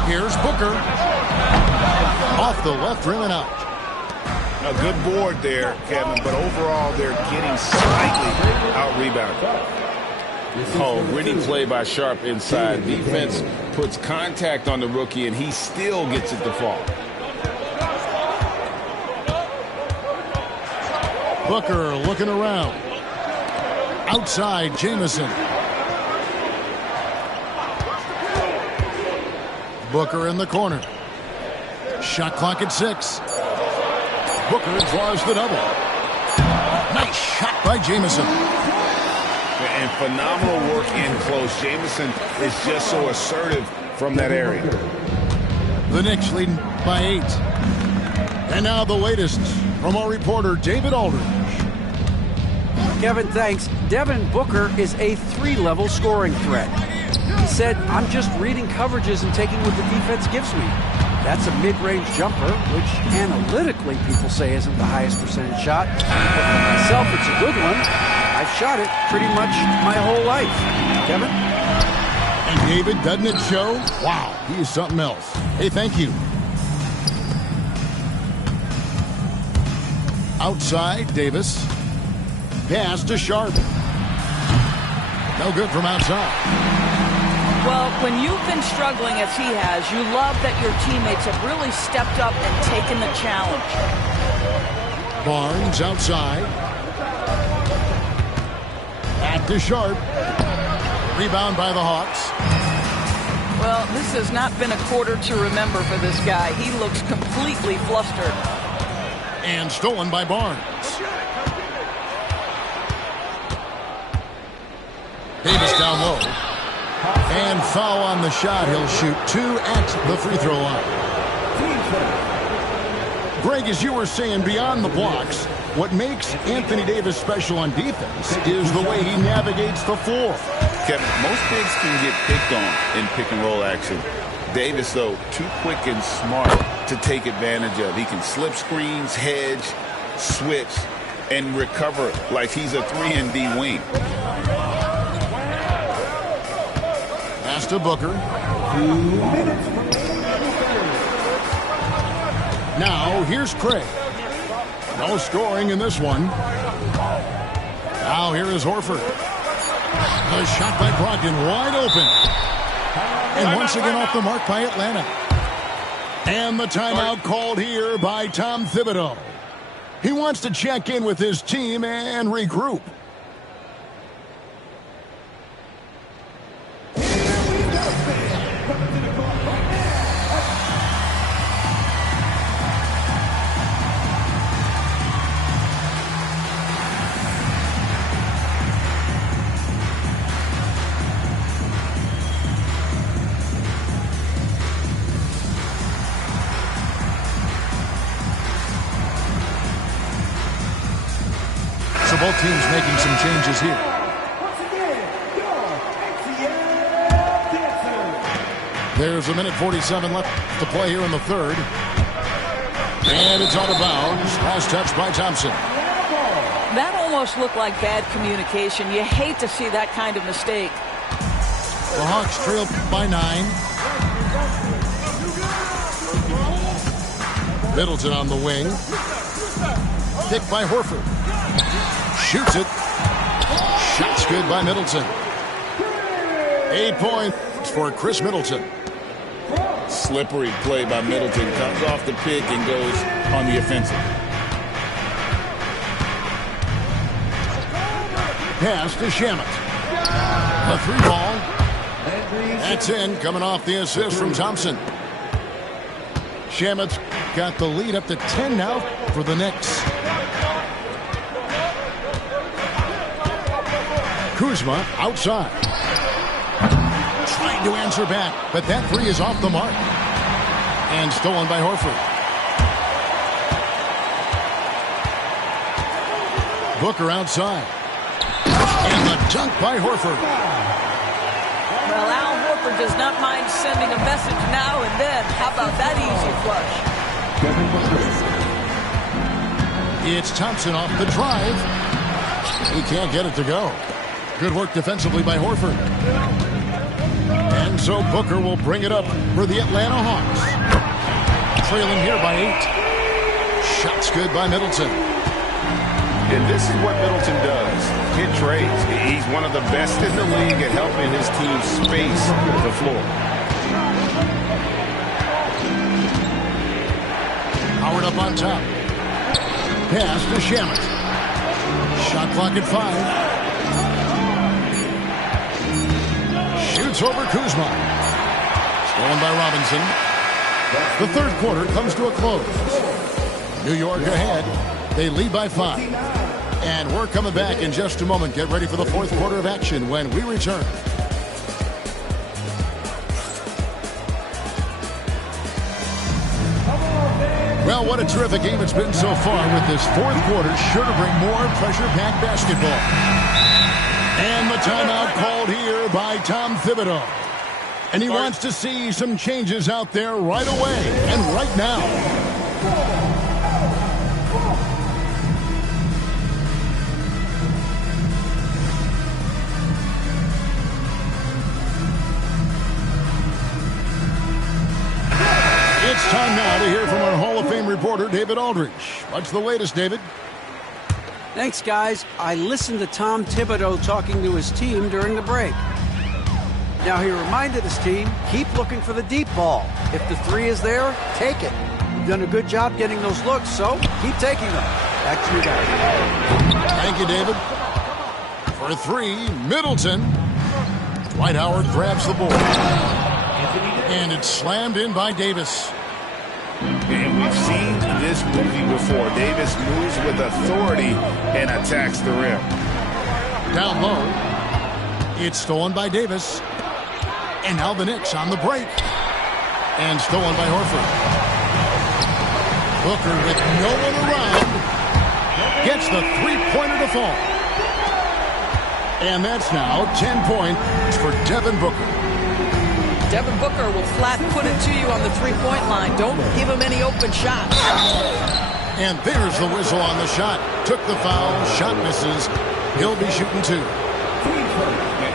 Here's Booker. Off the left rim and out. A good board there, Kevin, but overall they're getting slightly out-rebounded. Oh, gritty play by Sharp inside. Defense puts contact on the rookie, and he still gets it to fall. Booker looking around. Outside, Jamison. Booker in the corner. Shot clock at 6. Booker draws the double. Nice shot by Jamison. And phenomenal work in close. Jamison is just so assertive from that area. The Knicks leading by 8. And now the latest from our reporter, David Aldridge. Kevin, thanks. Devin Booker is a 3-level scoring threat. He said, I'm just reading coverages and taking what the defense gives me. That's a mid-range jumper, which analytically people say isn't the highest percentage shot. But for myself, it's a good one. I've shot it pretty much my whole life. Kevin? And David, doesn't it show? Wow, he is something else. Hey, thank you. Outside, Davis. Pass to Sharp. No good from outside. Well, when you've been struggling as he has, you love that your teammates have really stepped up and taken the challenge. Barnes outside. Back to Sharp. Rebound by the Hawks. Well, this has not been a quarter to remember for this guy. He looks completely flustered. And stolen by Barnes. Davis down low. And foul on the shot. He'll shoot 2 at the free throw line. Greg, as you were saying, beyond the blocks, what makes Anthony Davis special on defense is the way he navigates the floor. Kevin, most bigs can get picked on in pick-and-roll action. Davis, though, too quick and smart to take advantage of. He can slip screens, hedge, switch, and recover like he's a 3-and-D wing. Pass to Booker. Now, here's Craig. No scoring in this one. Now, here is Horford. A shot by Brogdon, wide open. And once again off the mark by Atlanta. And the timeout called here by Tom Thibodeau. He wants to check in with his team and regroup. Both teams making some changes here. There's 1:47 left to play here in the third. And it's out of bounds. Last touch by Thompson. That almost looked like bad communication. You hate to see that kind of mistake. The Hawks trail by 9. Middleton on the wing. Picked by Horford. Shoots it. Shot's good by Middleton. 8 points for Chris Middleton. Slippery play by Middleton. Comes off the pick and goes on the offensive. Pass to Shamet. A 3-ball. That's in. Coming off the assist from Thompson. Shamet's got the lead up to 10 now for the Knicks. Kuzma outside. Trying to answer back, but that three is off the mark. And stolen by Horford. Booker outside. And the dunk by Horford. Well, Al Horford does not mind sending a message now and then. How about that easy flush? It's Thompson off the drive. He can't get it to go. Good work defensively by Horford. And so Booker will bring it up for the Atlanta Hawks. Trailing here by 8. Shots good by Middleton. And this is what Middleton does. Hit trades. He's one of the best in the league at helping his team space the floor. Howard up on top. Pass to Shamet. Shot clock at 5. Shoots over Kuzma. Stolen by Robinson. The third quarter comes to a close. New York ahead. They lead by 5. And we're coming back in just a moment. Get ready for the fourth quarter of action when we return. Well, what a terrific game it's been so far with this fourth quarter. Sure to bring more pressure-packed basketball. And the timeout called here by Tom Thibodeau. And he wants to see some changes out there right away and right now. It's time now to hear from our Hall of Fame reporter, David Aldridge. What's the latest, David? Thanks, guys. I listened to Tom Thibodeau talking to his team during the break. Now, he reminded his team, keep looking for the deep ball. If the three is there, take it. You've done a good job getting those looks, so keep taking them. Back to you guys. Thank you, David. For 3, Middleton. Dwight Howard grabs the board. And it's slammed in by Davis. And we've seen this movie before. Davis moves with authority and attacks the rim. Down low. It's stolen by Davis. And now the Knicks on the break. And stolen by Horford. Booker with no one around. Gets the three-pointer to fall. And that's now 10 points for Devin Booker. Devin Booker will flat put it to you on the three-point line. Don't give him any open shots. And there's the whistle on the shot. Took the foul. Shot misses. He'll be shooting 2.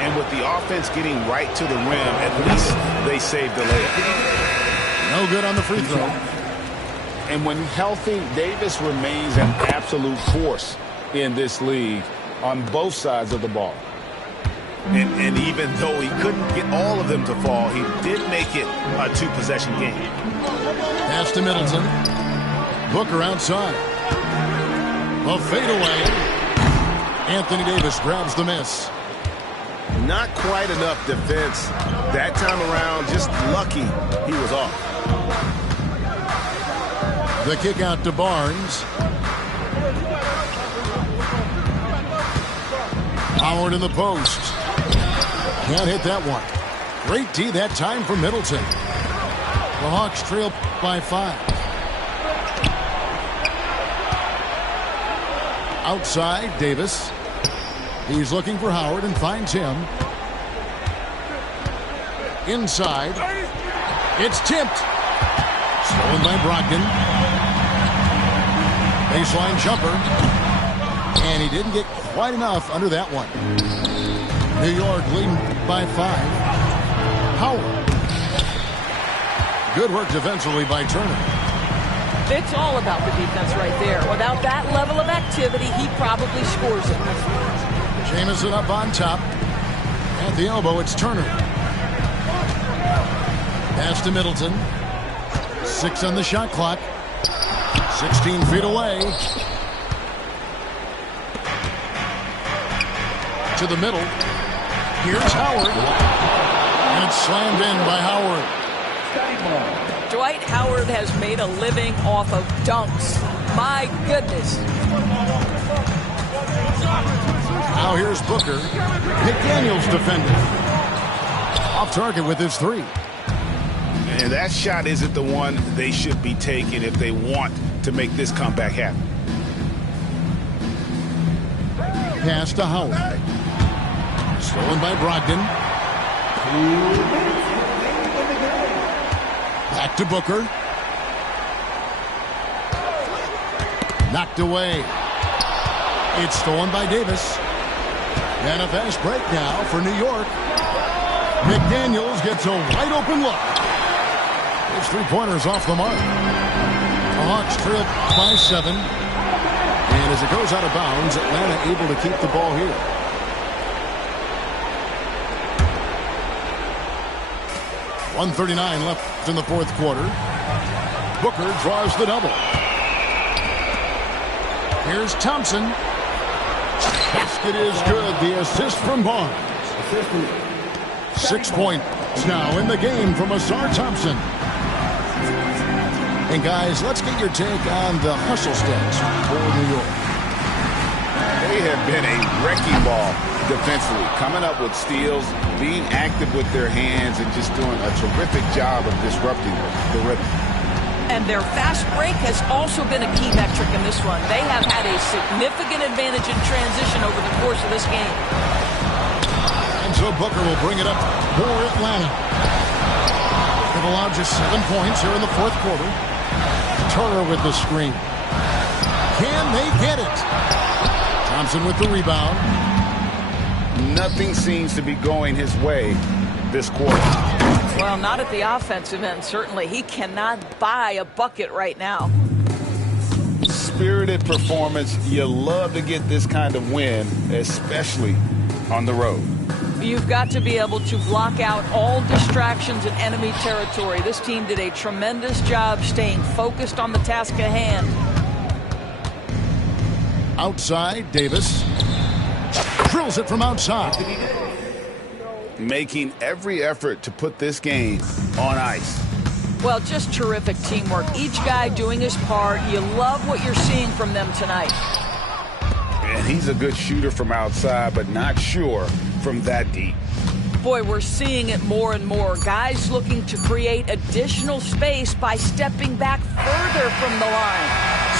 And with the offense getting right to the rim, at least they saved the layup. No good on the free throw. And when healthy, Davis remains an absolute force in this league on both sides of the ball. And even though he couldn't get all of them to fall, he did make it a 2-possession game. Pass to Middleton. Booker outside. A fadeaway. Anthony Davis grabs the miss. Not quite enough defense that time around. Just lucky he was off. The kick out to Barnes. Howard in the post. Can't hit that one. Great D that time for Middleton. The Hawks trail by 5. Outside, Davis. He's looking for Howard and finds him. Inside. It's tipped. Stolen by Brogdon. Baseline jumper. And he didn't get quite enough under that one. New York leading by 5. Howard. Good work defensively by Turner. It's all about the defense right there. Without that level of activity, he probably scores it. Jamison up on top. At the elbow, it's Turner. Pass to Middleton. 6 on the shot clock. 16 feet away. To the middle. Here's Howard. And it's slammed in by Howard. Dwight Howard has made a living off of dunks. My goodness. Now here's Booker. McDaniels defending. Off target with his 3. And that shot isn't the one they should be taking if they want to make this comeback happen. Pass to Howard. Stolen by Brogdon. Back to Booker. Knocked away. It's stolen by Davis. And a fast break now for New York. McDaniels gets a wide open look. His 3-pointers off the mark. The Hawks trail by 7. And as it goes out of bounds, Atlanta able to keep the ball here. .139 left in the fourth quarter. Booker draws the double. Here's Thompson. Basket is good. The assist from Barnes. 6 points now in the game from Ausar Thompson. And guys, let's get your take on the hustle stats for New York. They have been a wrecking ball defensively, coming up with steals, being active with their hands, and just doing a terrific job of disrupting the rhythm. And their fast break has also been a key metric in this one. They have had a significant advantage in transition over the course of this game. And so Booker will bring it up for Atlanta. They've allowed just 7 points here in the fourth quarter. Turner with the screen. Can they get it? Thompson with the rebound. Nothing seems to be going his way this quarter. Well, not at the offensive end, certainly. He cannot buy a bucket right now. Spirited performance. You love to get this kind of win, especially on the road. You've got to be able to block out all distractions in enemy territory. This team did a tremendous job staying focused on the task at hand. Outside, Davis drills it from outside. Making every effort to put this game on ice. Well, just terrific teamwork. Each guy doing his part. You love what you're seeing from them tonight. And he's a good shooter from outside, but not sure from that deep. Boy, we're seeing it more and more. Guys looking to create additional space by stepping back further from the line.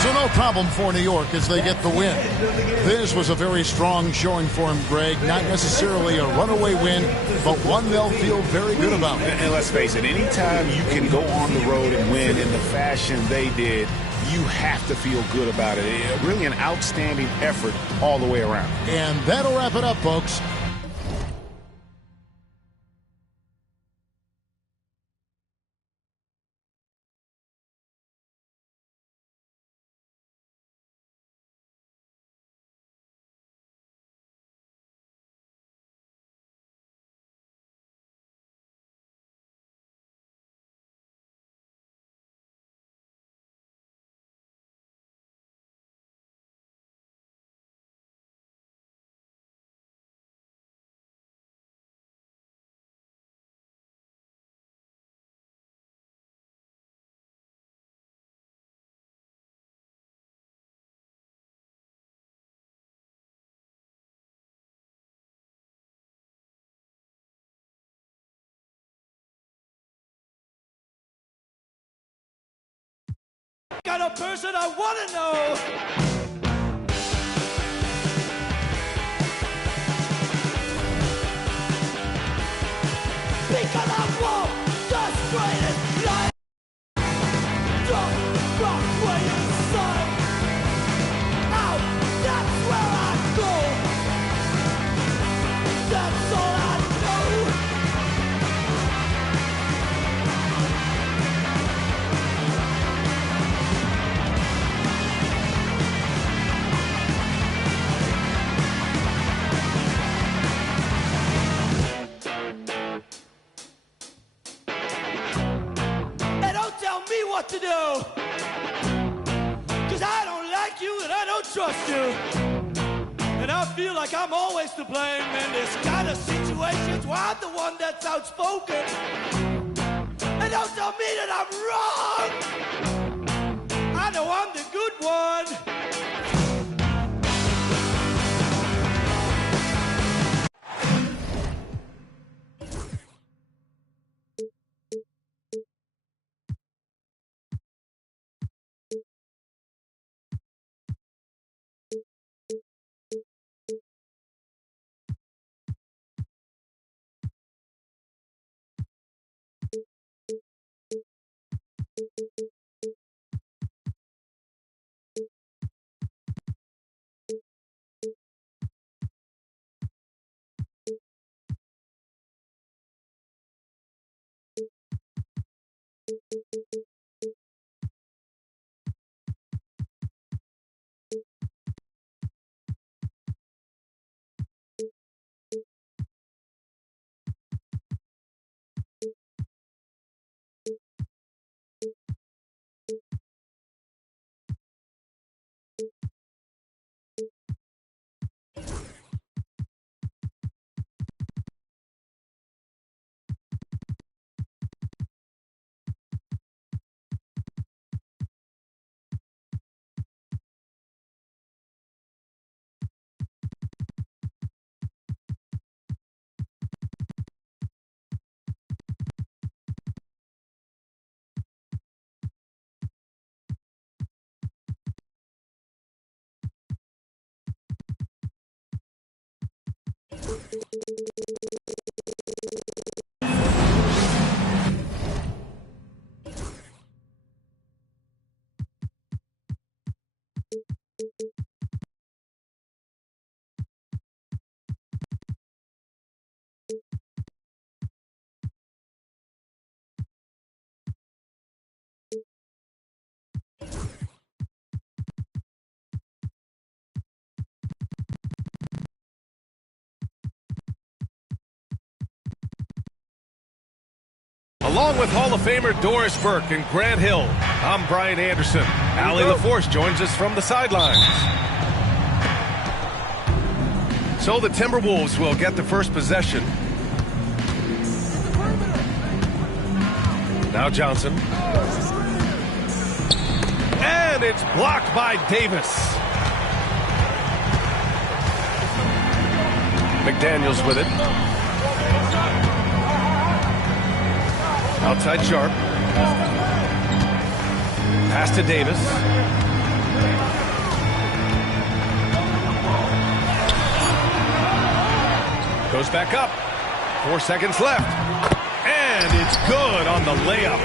So no problem for New York as they get the win. This was a very strong showing for him, Greg. Not necessarily a runaway win, but one they'll feel very good about. And let's face it, anytime you can go on the road and win in the fashion they did, you have to feel good about it. Really an outstanding effort all the way around. And that'll wrap it up, folks. Got a person I want to know. Because I want the straightest line. Don't rock where you son. Out, that's where I go. That's all I know. What to do, cause I don't like you and I don't trust you, and I feel like I'm always to blame in this kind of situations where I'm the one that's outspoken, and don't tell me that I'm wrong. I know I'm the good one. Along with Hall of Famer Doris Burke and Grant Hill, I'm Brian Anderson. Allie LaForce joins us from the sidelines. So the Timberwolves will get the first possession. Now Johnson. And it's blocked by Davis. McDaniels with it. Outside Sharp. Pass to Davis. Goes back up. 4 seconds left. And it's good on the layup.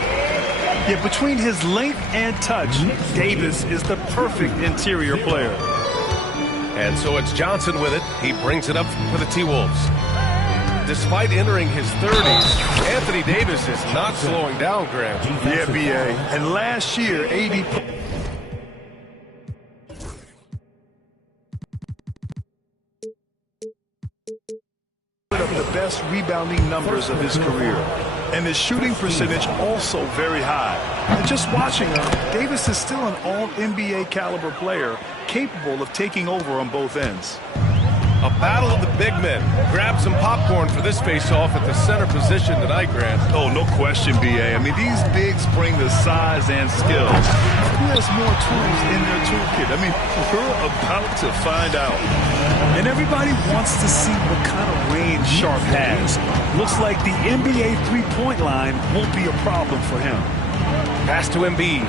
Yeah, between his length and touch, Davis is the perfect interior player. And so it's Johnson with it. He brings it up for the T-Wolves. Despite entering his 30s, Anthony Davis is not slowing down, Grant. Yeah, B.A. And last year, AD put up the best rebounding numbers of his career. And his shooting percentage also very high. And just watching him, Davis is still an all-NBA caliber player, capable of taking over on both ends. A battle of the big men. Grab some popcorn for this face-off at the center position tonight, Grant. Oh, no question, B.A. I mean, these bigs bring the size and skills. Who has more tools in their toolkit? I mean, we're about to find out. And everybody wants to see what kind of range Sharp has. Looks like the NBA three-point line won't be a problem for him. Pass to Embiid.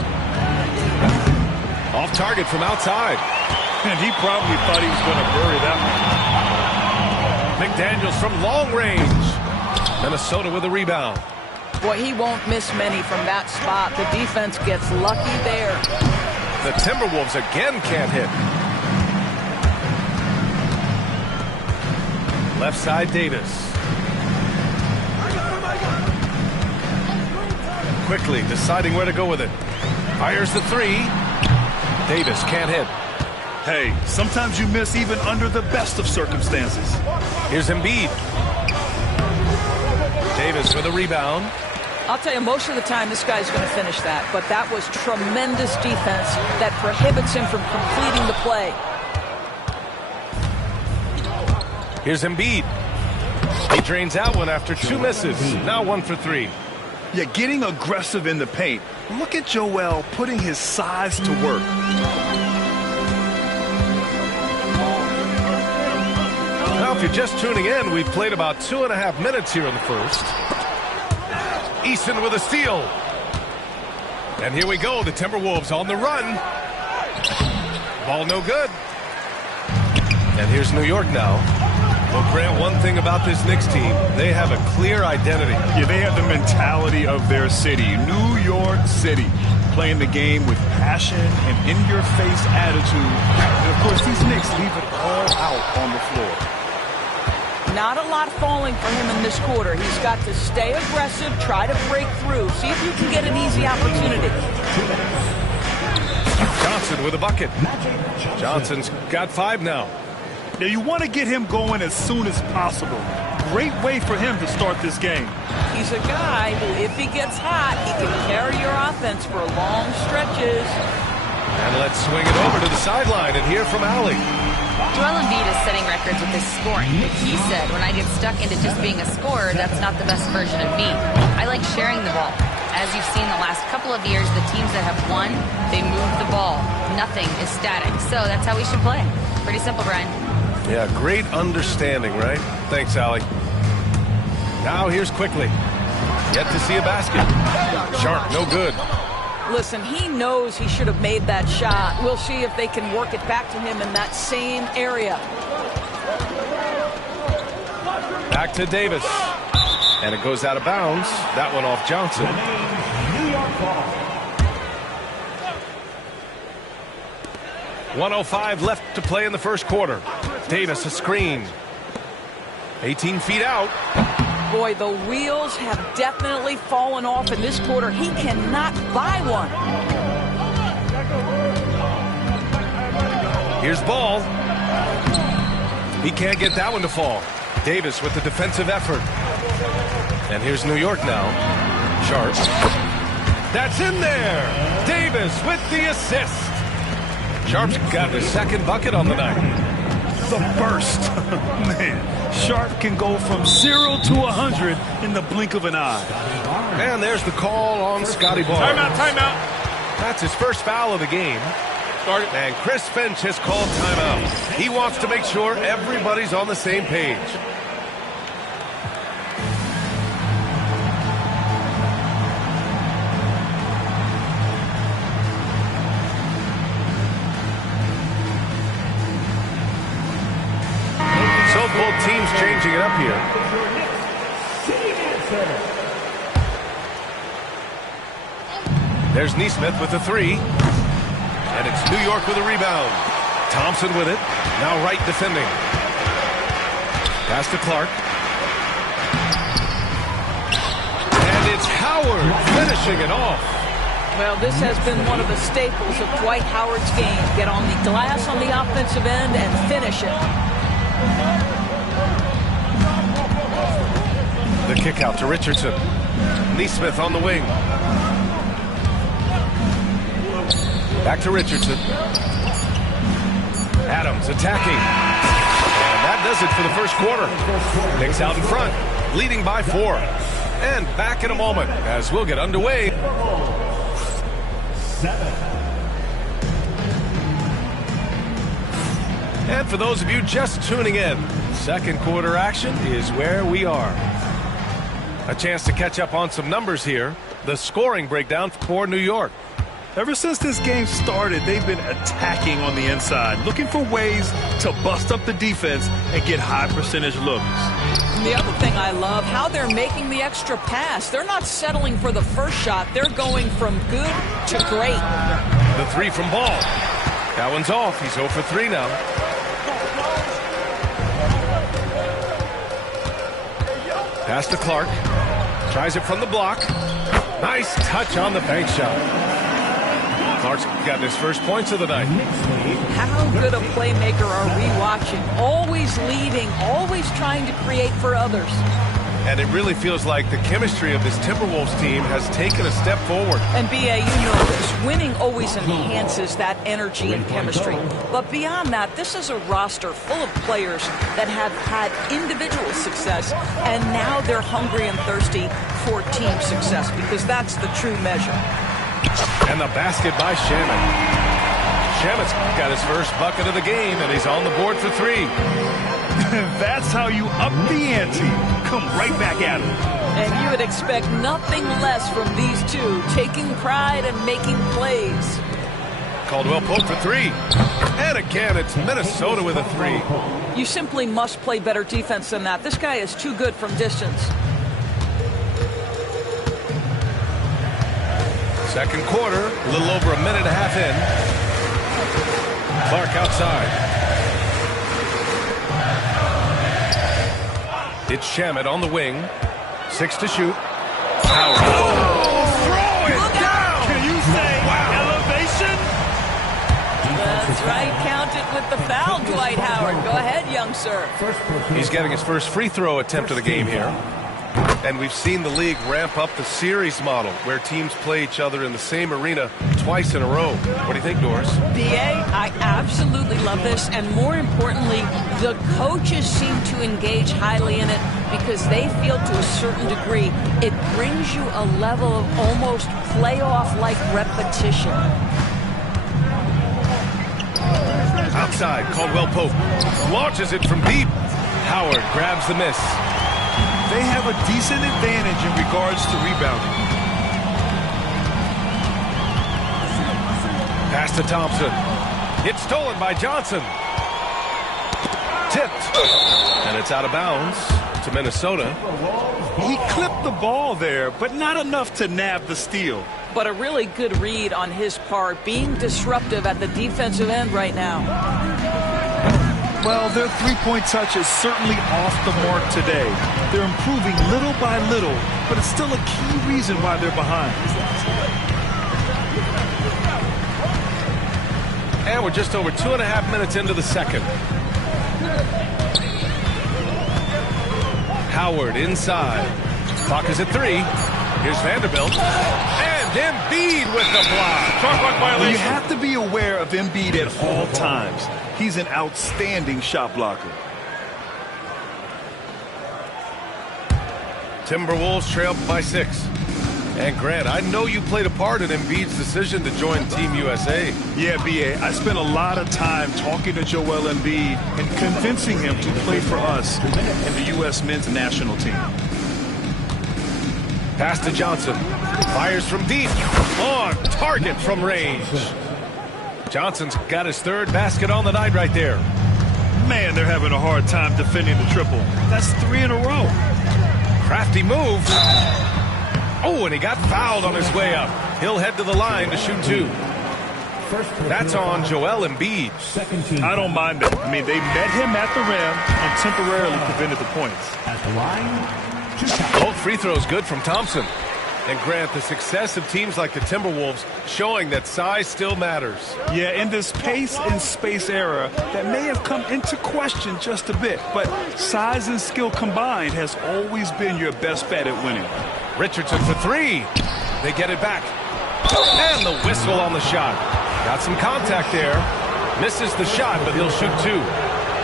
Off target from outside. And he probably thought he was going to bury that one. McDaniels from long range. Minnesota with a rebound. Boy, he won't miss many from that spot. The defense gets lucky there. The Timberwolves again can't hit. Left side, Davis. Quickly deciding where to go with it. Fires the three. Davis can't hit. Hey, sometimes you miss even under the best of circumstances. Here's Embiid. Davis with a rebound. I'll tell you, most of the time this guy's going to finish that, but that was tremendous defense that prohibits him from completing the play. Here's Embiid. He drains out one after 2 misses. Now 1 for 3. Yeah, getting aggressive in the paint. Look at Joel putting his size to work. Now, if you're just tuning in, we've played about 2.5 minutes here in the first. Easton with a steal. And here we go, the Timberwolves on the run. Ball no good. And here's New York now. Well, Grant, one thing about this Knicks team, they have a clear identity. Yeah, they have the mentality of their city, New York City. Playing the game with passion and in-your-face attitude. And, of course, these Knicks leave it all out on the floor. Not a lot falling for him in this quarter. He's got to stay aggressive, try to break through, see if you can get an easy opportunity. Johnson with a bucket. Johnson's got 5 now. Now you want to get him going as soon as possible. Great way for him to start this game. He's a guy who, if he gets hot, he can carry your offense for long stretches. And let's swing it over to the sideline and hear from Allie. Joel Embiid is setting records with his scoring. But he said, when I get stuck into just being a scorer, that's not the best version of me. I like sharing the ball. As you've seen the last couple of years, the teams that have won, they move the ball. Nothing is static. So that's how we should play. Pretty simple, Brian. Yeah, great understanding, right? Thanks, Allie. Now here's Quickly. Yet to see a basket. Sharp, no good. Listen, he knows he should have made that shot. We'll see if they can work it back to him in that same area. Back to Davis. And it goes out of bounds. That one off Johnson. New York ball. 1:05 left to play in the first quarter. Davis a screen. 18 feet out. Boy, the wheels have definitely fallen off in this quarter. He cannot buy one. Here's Ball. He can't get that one to fall. Davis with the defensive effort. And here's New York now. Sharp. That's in there. Davis with the assist. Sharp's got his second bucket on the night. The burst. Man, Sharp can go from 0 to 100 in the blink of an eye. And there's the call on Scotty Barnes. Timeout. That's his first foul of the game. And Chris Finch has called timeout. He wants to make sure everybody's on the same page. So both teams changing it up here. There's Neesmith with the 3. And it's New York with a rebound. Thompson with it. Now Wright defending. Pass to Clark. And it's Howard finishing it off. Well, this has been one of the staples of Dwight Howard's game. Get on the glass on the offensive end and finish it. The kick out to Richardson. Neesmith on the wing. Back to Richardson. Adams attacking. And that does it for the first quarter. Knicks out in front, leading by 4. And back in a moment as we'll get underway. And for those of you just tuning in, second quarter action is where we are. A chance to catch up on some numbers here. The scoring breakdown for New York. Ever since this game started, they've been attacking on the inside, looking for ways to bust up the defense and get high percentage looks. And the other thing I love, how they're making the extra pass. They're not settling for the first shot. They're going from good to great. The 3 from Ball. That one's off. He's 0 for 3 now. Pass to Clark. Tries it from the block. Nice touch on the bank shot. Clark's got his first points of the night. How good a playmaker are we watching? Always leading, always trying to create for others. And it really feels like the chemistry of this Timberwolves team has taken a step forward. And B.A., you know this. Winning always enhances that energy and chemistry. But beyond that, this is a roster full of players that have had individual success, and now they're hungry and thirsty for team success, because that's the true measure. And the basket by Shamet. Shamet's got his first bucket of the game, and he's on the board for 3. That's how you up the ante. Come right back at him. And you would expect nothing less from these two, taking pride and making plays. Caldwell Pope for 3. And again, it's Minnesota with a 3. You simply must play better defense than that. This guy is too good from distance. Second quarter, a little over a minute and a half in. Clark outside. It's Shamet on the wing. 6 to shoot. Howard. Oh, throw it down! Can you say elevation? That's right. Count it with the foul, Dwight Howard. Go ahead, young sir. He's getting his first free throw attempt of the game here. And we've seen the league ramp up the series model where teams play each other in the same arena twice in a row. What do you think, Doris? B.A., I absolutely love this. And more importantly, the coaches seem to engage highly in it because they feel to a certain degree it brings you a level of almost playoff-like repetition. Outside, Caldwell Pope launches it from deep. Howard grabs the miss. They have a decent advantage in regards to rebounding. Pass to Thompson. It's stolen by Johnson. Tipped. And it's out of bounds to Minnesota. He clipped the ball there, but not enough to nab the steal. But a really good read on his part, being disruptive at the defensive end right now. Well, their three-point touch is certainly off the mark today. They're improving little by little, but it's still a key reason why they're behind. And we're just over 2.5 minutes into the second. Howard inside. Clock is at 3. Here's Vanderbilt. And Embiid with the block. Shot clock violation. You have to be aware of Embiid at all times. He's an outstanding shot blocker. Timberwolves trail by 6. And Grant, I know you played a part in Embiid's decision to join Team USA. Yeah, B.A., I spent a lot of time talking to Joel Embiid and convincing him to play for us in the U.S. men's national team. Pass to Johnson. Fires from deep. On target from range. Johnson's got his third basket on the night right there. Man, they're having a hard time defending the triple. That's 3 in a row. Crafty move. Oh, and he got fouled on his way up. He'll head to the line to shoot 2. That's on Joel Embiid. I don't mind that. I mean, they met him at the rim and temporarily prevented the points. At the line, both free throws good from Thompson. And Grant, the success of teams like the Timberwolves showing that size still matters. Yeah, in this pace and space era, that may have come into question just a bit. But size and skill combined has always been your best bet at winning. Richardson for 3. They get it back. And the whistle on the shot. Got some contact there. Misses the shot, but he'll shoot 2.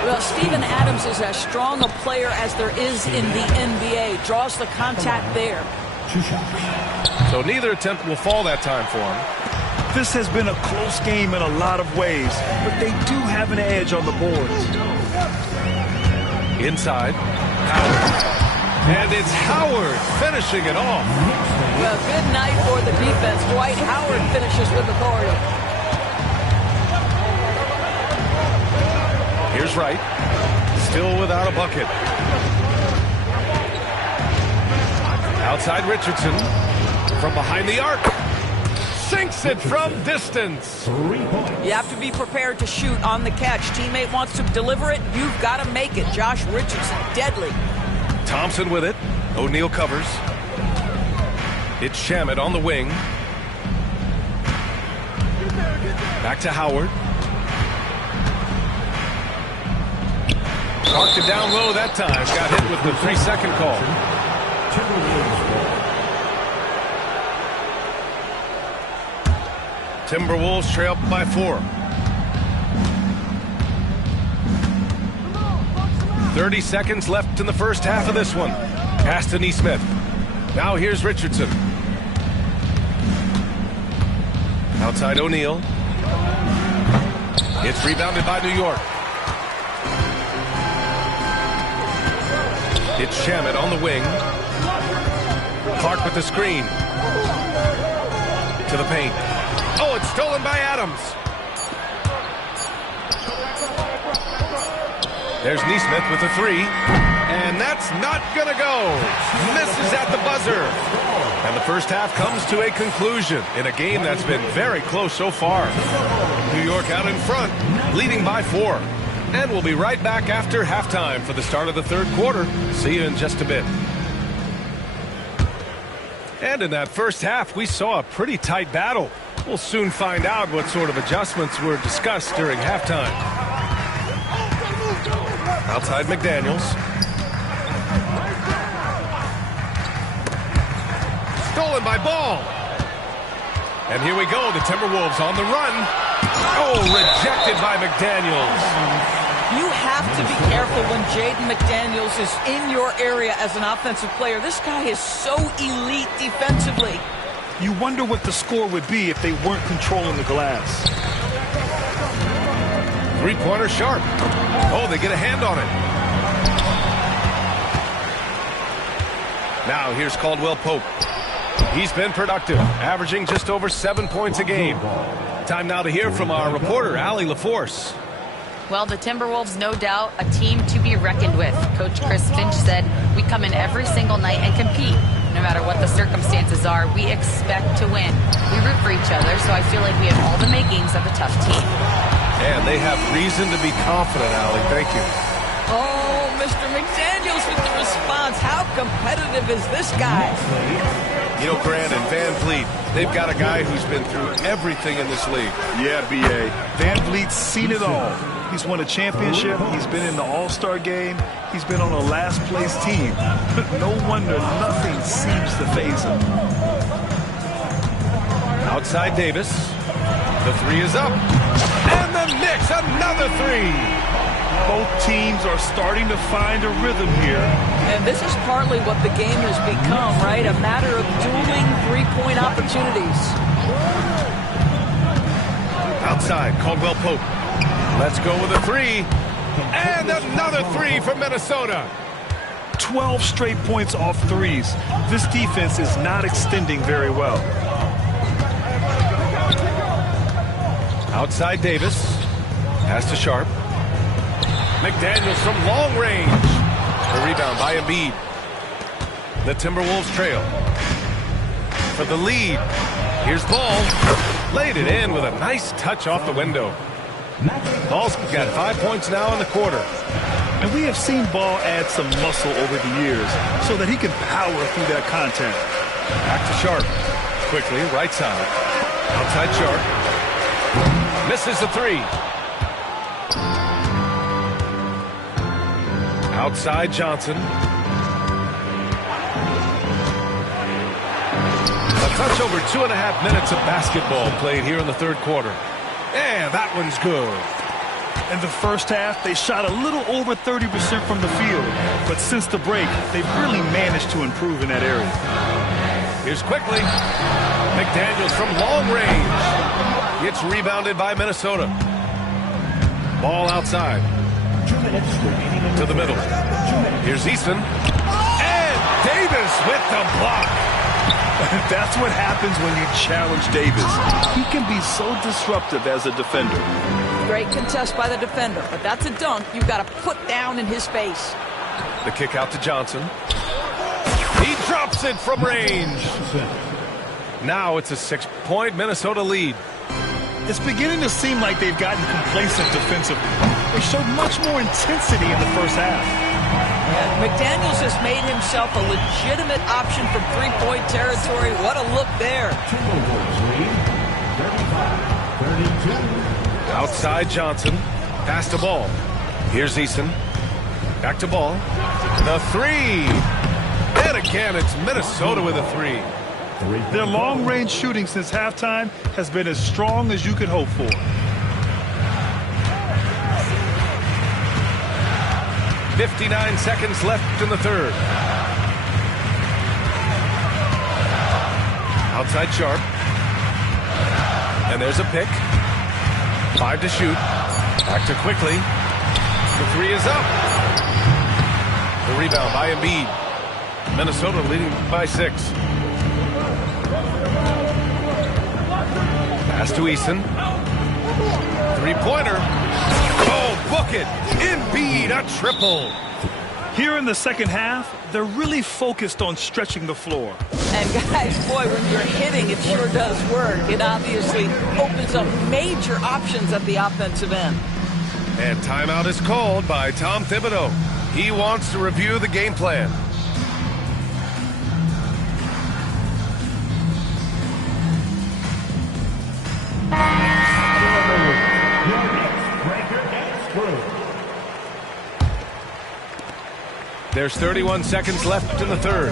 Well, Steven Adams is as strong a player as there is in the NBA. Draws the contact there. So neither attempt will fall that time for him. This has been a close game in a lot of ways, but they do have an edge on the boards. Inside. Howard. And it's Howard finishing it off. Well, good night for the defense. Dwight Howard finishes with authority. Here's Wright. Still without a bucket. Outside Richardson. From behind the arc. Sinks it from distance. You have to be prepared to shoot on the catch. Teammate wants to deliver it. You've got to make it. Josh Richardson, deadly. Thompson with it. O'Neal covers. It's Shamet on the wing. Back to Howard. Parked it down low that time. Got hit with the 3-second call. Timberwolves trail by 4. 30 seconds left in the first half of this one. Pass to Nesmith. Now here's Richardson. Outside O'Neal. It's rebounded by New York. It's Shamet on the wing. Clark with the screen. To the paint. Oh, it's stolen by Adams. There's Nesmith with a 3. And that's not going to go. Misses at the buzzer. And the first half comes to a conclusion in a game that's been very close so far. New York out in front, leading by 4. And we'll be right back after halftime for the start of the third quarter. See you in just a bit. And in that first half, we saw a pretty tight battle. We'll soon find out what sort of adjustments were discussed during halftime. Outside McDaniels. Stolen by Ball. And here we go, the Timberwolves on the run. Oh, rejected by McDaniels. You have to be careful when Jaden McDaniels is in your area as an offensive player. This guy is so elite defensively. You wonder what the score would be if they weren't controlling the glass. Three-pointer Sharp. Oh, they get a hand on it. Now here's Caldwell Pope. He's been productive, averaging just over 7 points a game. Time now to hear from our reporter, Allie LaForce. Well, the Timberwolves, no doubt, a team to be reckoned with. Coach Chris Finch said, we come in every single night and compete. No matter what the circumstances are, we expect to win. We root for each other, so I feel like we have all the makings of a tough team. And they have reason to be confident, Allie. Thank you. Oh, Mr. McDaniels with the response. How competitive is this guy? You know, Grant and Van Vliet, they've got a guy who's been through everything in this league. Yeah, B.A. Van Vliet's seen it all. He's won a championship. He's been in the All-Star game. He's been on a last-place team. No wonder nothing seems to faze him. Outside Davis. The three is up. And the Knicks, another three. Both teams are starting to find a rhythm here. And this is partly what the game has become, right? A matter of dueling three-point opportunities. Outside, Caldwell Pope. Let's go with a three. And another three from Minnesota. 12 straight points off threes. This defense is not extending very well. Outside Davis. Pass to Sharp. McDaniels from long range. The rebound by Embiid. The Timberwolves trail. For the lead. Here's Ball. Laid it in with a nice touch off the window. Ball's got 5 points now in the quarter. And we have seen Ball add some muscle over the years so that he can power through that contact. Back to Sharp. Quickly, right side. Outside Sharp. Misses the three. Outside Johnson. A touch over 2.5 minutes of basketball played here in the third quarter. And that one's good. In the first half, they shot a little over 30% from the field. But since the break, they've really managed to improve in that area. Here's quickly. McDaniels from long range. Gets rebounded by Minnesota. Ball outside. To the middle. Here's Easton. And Davis with the block. That's what happens when you challenge Davis. He can be so disruptive as a defender. Great contest by the defender, but that's a dunk you've got to put down in his face. The kick out to Johnson. He drops it from range. Now it's a 6-point Minnesota lead. It's beginning to seem like they've gotten complacent defensively. They showed much more intensity in the first half. And McDaniels has made himself a legitimate option from three-point territory. What a look there. Outside Johnson. Pass to Ball. Here's Eason. Back to Ball. The three. And again, it's Minnesota with a three. Their long-range shooting since halftime has been as strong as you could hope for. .59 seconds left in the third. Outside Sharp. And there's a pick. 5 to shoot. Back to quickly. The three is up. The rebound by Embiid. Minnesota leading by 6. Pass to Eason. Three-pointer. Oh, book it. Embiid, a triple. Here in the second half, they're really focused on stretching the floor. And guys, boy, when you're hitting, it sure does work. It obviously opens up major options at the offensive end. And timeout is called by Tom Thibodeau. He wants to review the game plan. There's 31 seconds left in the third.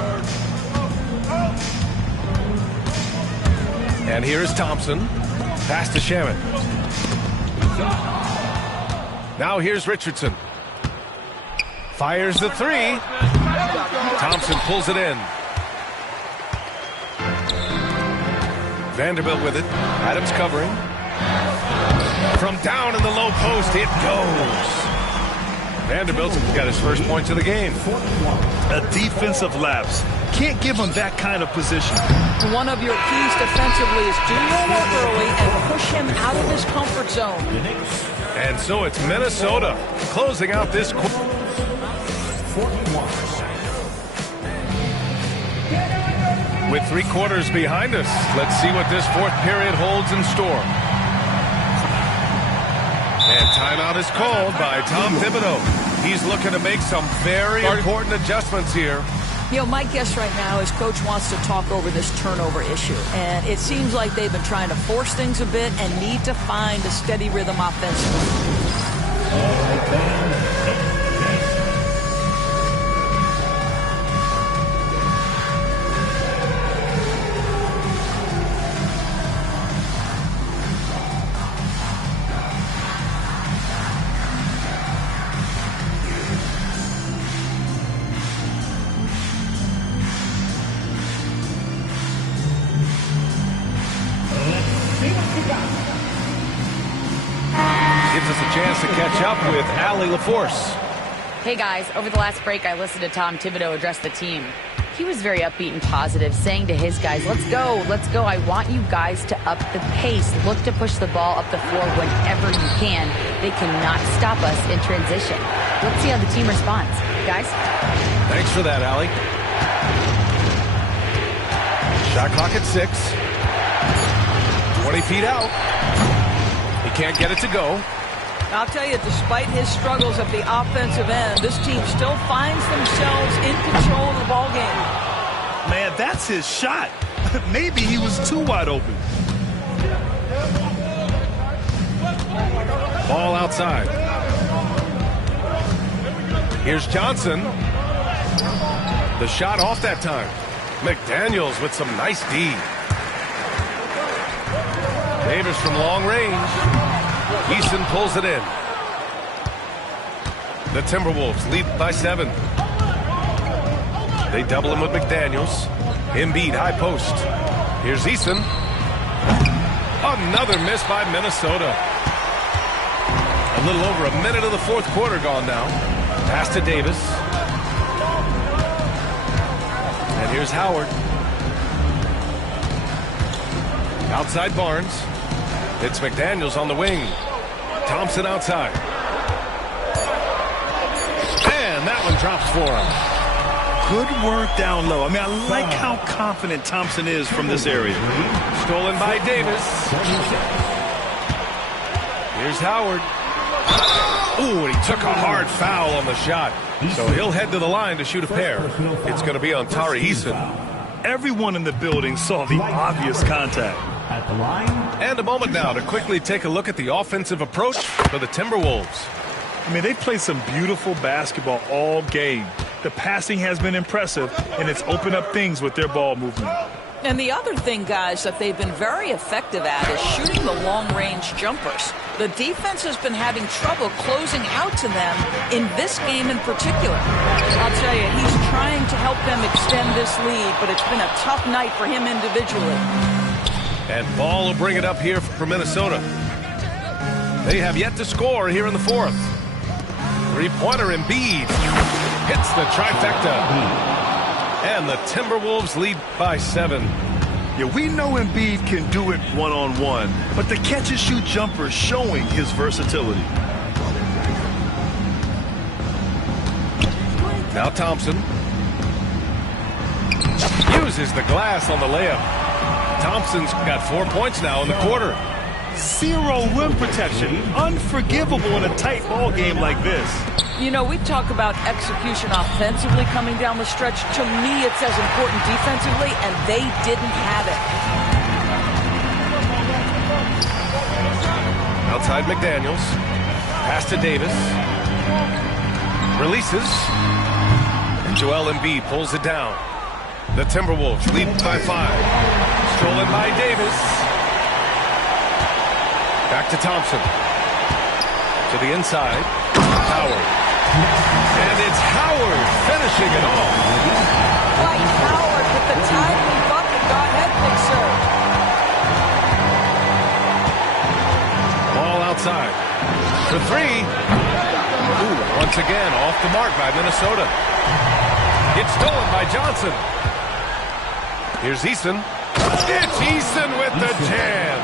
And here is Thompson. Pass to Shaman. Now here's Richardson. Fires the three. Thompson pulls it in. Vanderbilt with it. Adams covering. From down in the low post, it goes. Vanderbilt's got his first points of the game. A defensive lapse. Can't give him that kind of position. One of your keys defensively is do your work early and push him out of his comfort zone. And so it's Minnesota closing out this quarter. With 3 quarters behind us, let's see what this fourth period holds in store. And timeout is called by Tom Thibodeau. He's looking to make some very important adjustments here. You know, my guess right now is Coach wants to talk over this turnover issue. And it seems like they've been trying to force things a bit and need to find a steady rhythm offensively. Gives us a chance to catch up with Allie LaForce. Hey guys, over the last break I listened to Tom Thibodeau address the team. He was very upbeat and positive, saying to his guys, let's go, I want you guys to up the pace. Look to push the ball up the floor whenever you can. They cannot stop us in transition. Let's see how the team responds. Guys? Thanks for that, Allie. Shot clock at 6. 20 feet out. He can't get it to go. I'll tell you, despite his struggles at the offensive end, this team still finds themselves in control of the ball game. Man, that's his shot. Maybe he was too wide open. Ball outside. Here's Johnson. The shot off that time. McDaniels with some nice D. Davis from long range. Eason pulls it in. The Timberwolves lead by 7. They double him with McDaniels. Embiid high post. Here's Eason. Another miss by Minnesota. A little over a minute of the fourth quarter gone now. Pass to Davis. And here's Howard. Outside Barnes. It's McDaniels on the wing. Thompson outside. And that one drops for him. Good work down low. I mean, I like how confident Thompson is from this area. Stolen by Davis. Here's Howard. Ooh, and he took a hard foul on the shot. So he'll head to the line to shoot a pair. It's going to be on Tari Eason. Everyone in the building saw the obvious contact. At the line. And a moment now to quickly take a look at the offensive approach for the Timberwolves. I mean, they played some beautiful basketball all game. The passing has been impressive, and it's opened up things with their ball movement. And the other thing, guys, that they've been very effective at is shooting the long-range jumpers. The defense has been having trouble closing out to them in this game in particular. I'll tell you, he's trying to help them extend this lead, but it's been a tough night for him individually. And Ball will bring it up here for Minnesota. They have yet to score here in the fourth. Three-pointer Embiid hits the trifecta. And the Timberwolves lead by 7. Yeah, we know Embiid can do it one-on-one, but the catch-and-shoot jumper is showing his versatility. Now Thompson uses the glass on the layup. Thompson's got 4 points now in the quarter. Zero rim protection. Unforgivable in a tight ball game like this. You know, we talk about execution offensively coming down the stretch. To me, it's as important defensively, and they didn't have it. Outside McDaniels. Pass to Davis. Releases. And Joel Embiid pulls it down. The Timberwolves lead by 5. Stolen by Davis. Back to Thompson. To the inside. Howard. And it's Howard finishing it off. Dwight Howard with the timely bucket. Go ahead, big sir. Ball outside. For 3. Ooh, once again off the mark by Minnesota. It's stolen by Johnson. Here's Eason. It's Eason with the jam.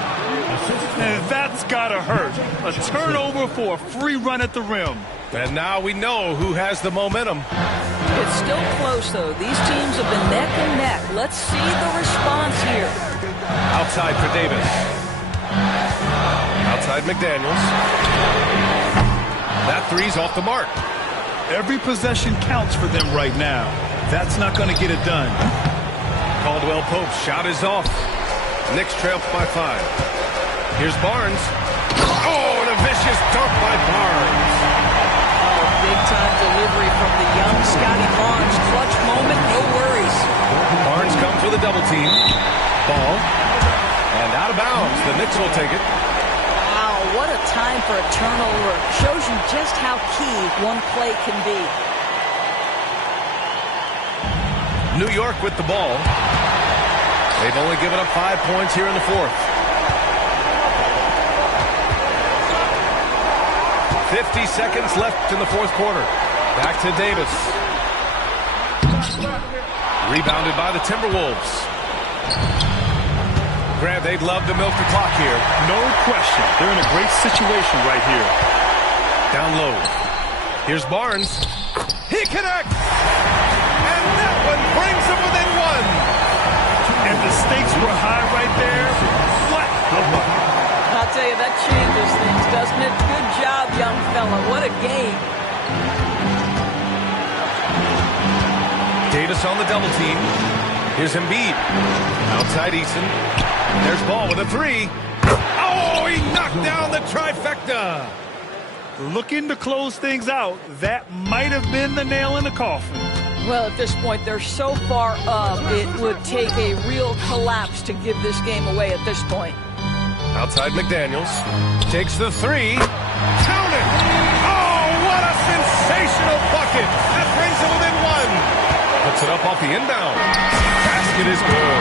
And that's gotta hurt. A turnover for a free run at the rim. And now we know who has the momentum. It's still close, though. These teams have been neck and neck. Let's see the response here. Outside for Davis. Outside McDaniels. That three's off the mark. Every possession counts for them right now. That's not going to get it done. Caldwell Pope's shot is off. Knicks trail by 5. Here's Barnes. Oh, and a vicious dunk by Barnes. Oh, big-time delivery from the young Scotty Barnes. Clutch moment, no worries. Barnes comes with a double team. Ball. And out of bounds. The Knicks will take it. Wow, what a time for a turnover. Shows you just how key one play can be. New York with the ball. They've only given up 5 points here in the 4th. 50 seconds left in the 4th quarter. Back to Davis. Rebounded by the Timberwolves. Grant, they'd love to milk the clock here. No question. They're in a great situation right here. Down low. Here's Barnes. He connects! And that one brings them within 1. And the stakes were high right there. What a bucket. I'll tell you, that changes things, doesn't it? Good job, young fella. What a game. Davis on the double team. Here's Embiid. Outside Eason. There's Ball with a 3. Oh, he knocked down the trifecta. Looking to close things out. That might have been the nail in the coffin. Well, at this point, they're so far up, it would take a real collapse to give this game away at this point. Outside McDaniels. Takes the 3. Count it! Oh, what a sensational bucket! That brings him within 1. Puts it up off the inbound. Basket is good.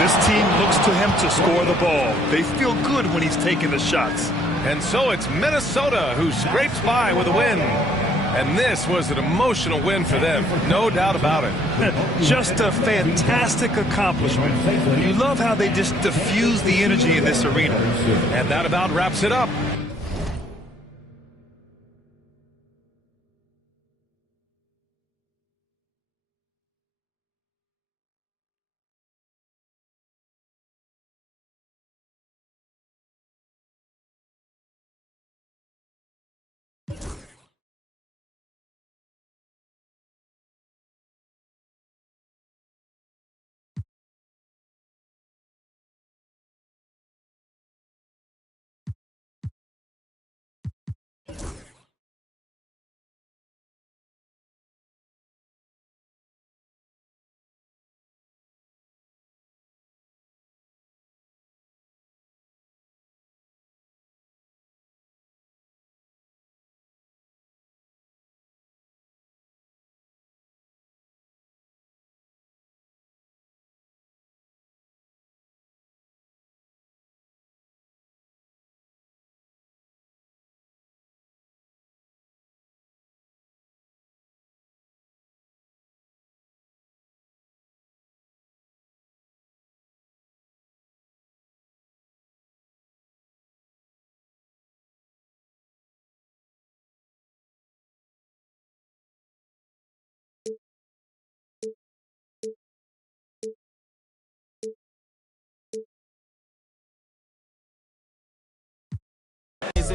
This team looks to him to score the ball. They feel good when he's taking the shots. And so it's Minnesota who scrapes by with a win. And this was an emotional win for them, no doubt about it. Just a fantastic accomplishment. You love how they just diffuse the energy in this arena. And that about wraps it up.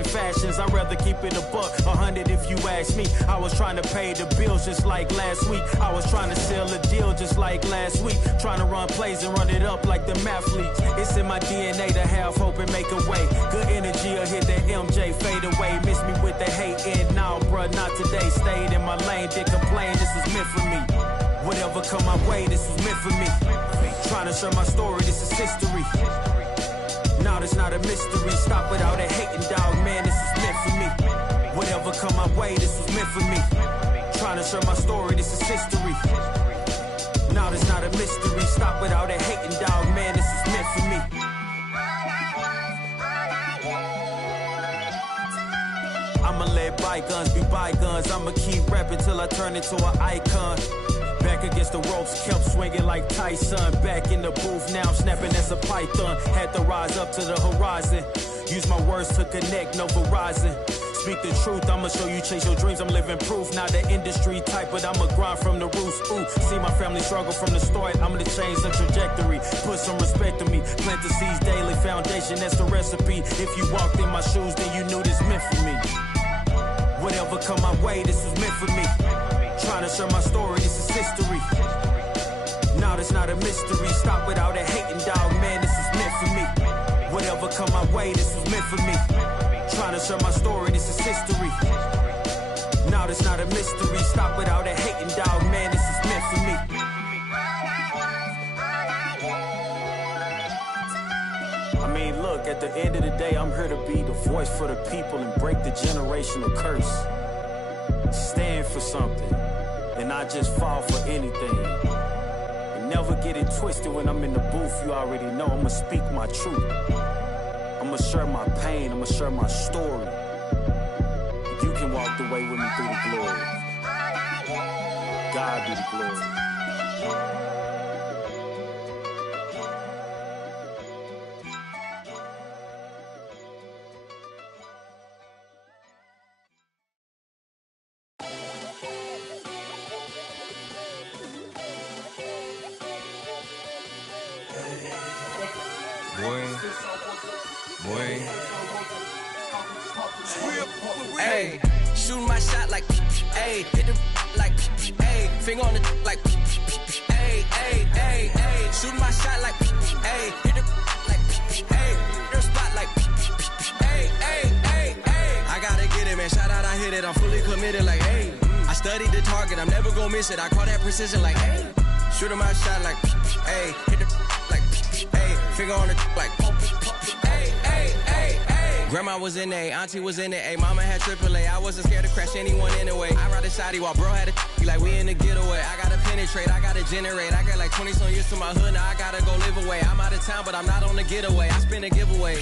fashions. I'd rather keep it a buck, 100 if you ask me. I was trying to pay the bills just like last week. I was trying to sell a deal just like last week. Trying to run plays and run it up like the mathletes. It's in my DNA to have hope and make a way. Good energy will hit that MJ fade away. Miss me with the hate and now, bruh, not today. Stayed in my lane, did complain, this was meant for me. Whatever come my way, this was meant for me. Trying to share my story, this is history. Now it's not a mystery. Stop without that hating, dog, man, this is meant for me. Whatever come my way, this was meant for me. Trying to share my story, this is history. Now it's not a mystery. Stop without that hating, dog, man, this is meant for me. I'ma let bygones be bygones. I'ma keep rapping till I turn into an icon. Back against the ropes, kept swinging like Tyson. Back in the booth, now I'm snapping as a python. Had to rise up to the horizon. Use my words to connect, no Verizon. Speak the truth, I'ma show you chase your dreams. I'm living proof, not the industry type, but I'ma grind from the roots. Ooh, see my family struggle from the start. I'm gonna change the trajectory. Put some respect on me. Plant the seeds daily, foundation, that's the recipe. If you walked in my shoes, then you knew this meant for me. Whatever come my way, this was meant for me. Trying to share my story, this is history. Now it's not a mystery. Stop without that hating, dog, man, this is meant for me. Whatever come my way, this was meant for me. Trying to share my story, this is history. Now it's not a mystery. Stop without that hating, dog, man, this is meant for me. I mean, look, at the end of the day, I'm here to be the voice for the people and break the generational curse. Stand for something and not just fall for anything. And never get it twisted when I'm in the booth. You already know I'ma speak my truth. I'ma share my pain, I'ma share my story. You can walk the way with me through the glory. God be the glory. Hey, shooting my shot like, hey, hit the like, hey, finger on the like, hey, hey, hey, hey, shooting my shot like, hey, hit the like, hey, their spot like, hey, hey, hey, hey. I gotta get it, man. Shout out, I hit it. I'm fully committed, like, hey. I studied the target. I'm never gonna miss it. I call that precision, like, hey. Shooting my shot like, hey, hit the like, hey, finger on the like, hey, hey, hey, hey. Grandma was in there, auntie was in there, ayy, mama had AAA. I wasn't scared to crash anyone anyway. I ride a shotty while bro had a like we in the getaway. I gotta penetrate, I gotta generate. I got like 20 some years to my hood, now I gotta go live away. I'm out of town, but I'm not on the getaway. I spin a giveaway.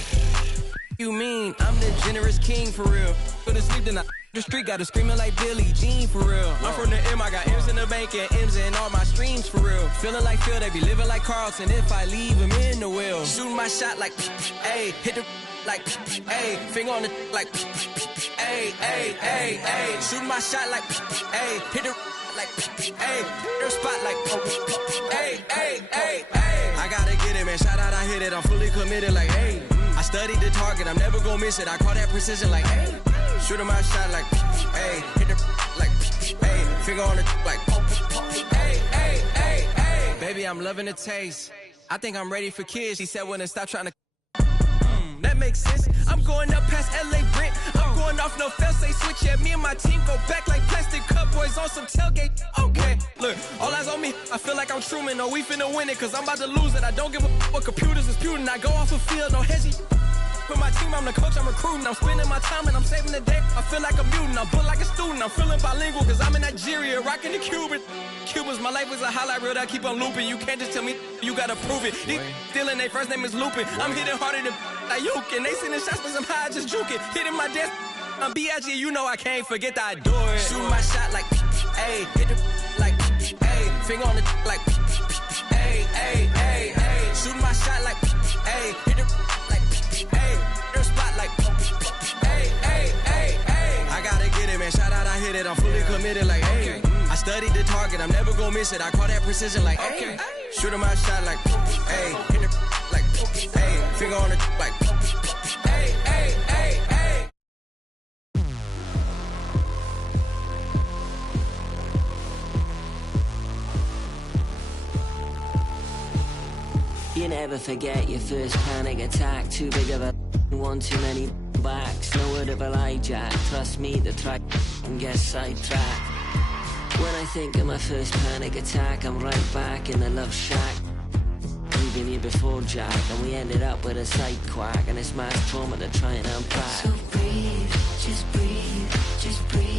You mean I'm the generous king for real? Go to sleep tonight. The street got her screaming like Billie Jean for real. I'm from the M, I got M's in the bank and M's in all my streams for real. Feeling like Phil, they be living like Carlton if I leave him in the wheel. Shooting my shot like, ayy, hit the like, ayy, finger on the like, ayy, ayy, ayy, ayy. Shooting my shot like, ayy, hit the like, ayy, their spot like, ayy, ayy, ayy, ayy. I gotta get it, man. Shout out, I hit it. I'm fully committed, like, ayy. I studied the target. I'm never gonna miss it. I call that precision, like, ayy. Shooting my shot like, ayy, hit the like, ayy, finger on the like, ayy, ayy, ayy, ayy. Baby, I'm loving the taste. I think I'm ready for kids. She said when to stop trying to. That makes sense. I'm going up past LA Brent. I'm going off no fail, say switch. Yeah, me and my team go back like plastic cup boys on some tailgate. Okay, look, all eyes on me. I feel like I'm Truman. No, we finna win it, cause I'm about to lose it. I don't give a what computers disputing. I go off the field, no hezzy. With my team, I'm the coach, I'm recruiting. I'm spending my time and I'm saving the day. I feel like a mutant, I'm built like a student. I'm feeling bilingual cause I'm in Nigeria, rocking the Cuban. Cubans, my life is a highlight reel that keep on looping. You can't just tell me, you gotta prove it. These stealing, their first name is Lupin. I'm hitting harder than Ayuk, and they sending shots for some high, just juke it. Hitting my desk, I'm B.I.G., you know I can't forget that I do it. Shooting my shot like, ayy, hit the like, ayy, finger on the like, ayy, ayy, ayy, ayy. Shooting my shot like, ayy, hit the like, ayy, their spot like, ayy, ayy, ayy, ayy. I gotta get it, man. Shout out, I hit it. I'm fully committed, like, ayy. I studied the target. I'm never gonna miss it. I call that precision, like, ayy. Shooting my shot like, ayy, hit the like, ayy, finger on the like. You never forget your first panic attack. Too big of a one, too many backs. No word of a lie, Jack. Trust me, the track and get sidetracked. When I think of my first panic attack, I'm right back in the love shack. We've been here before, Jack, and we ended up with a side quack, and it's mass trauma to try and unpack. So breathe, just breathe, just breathe.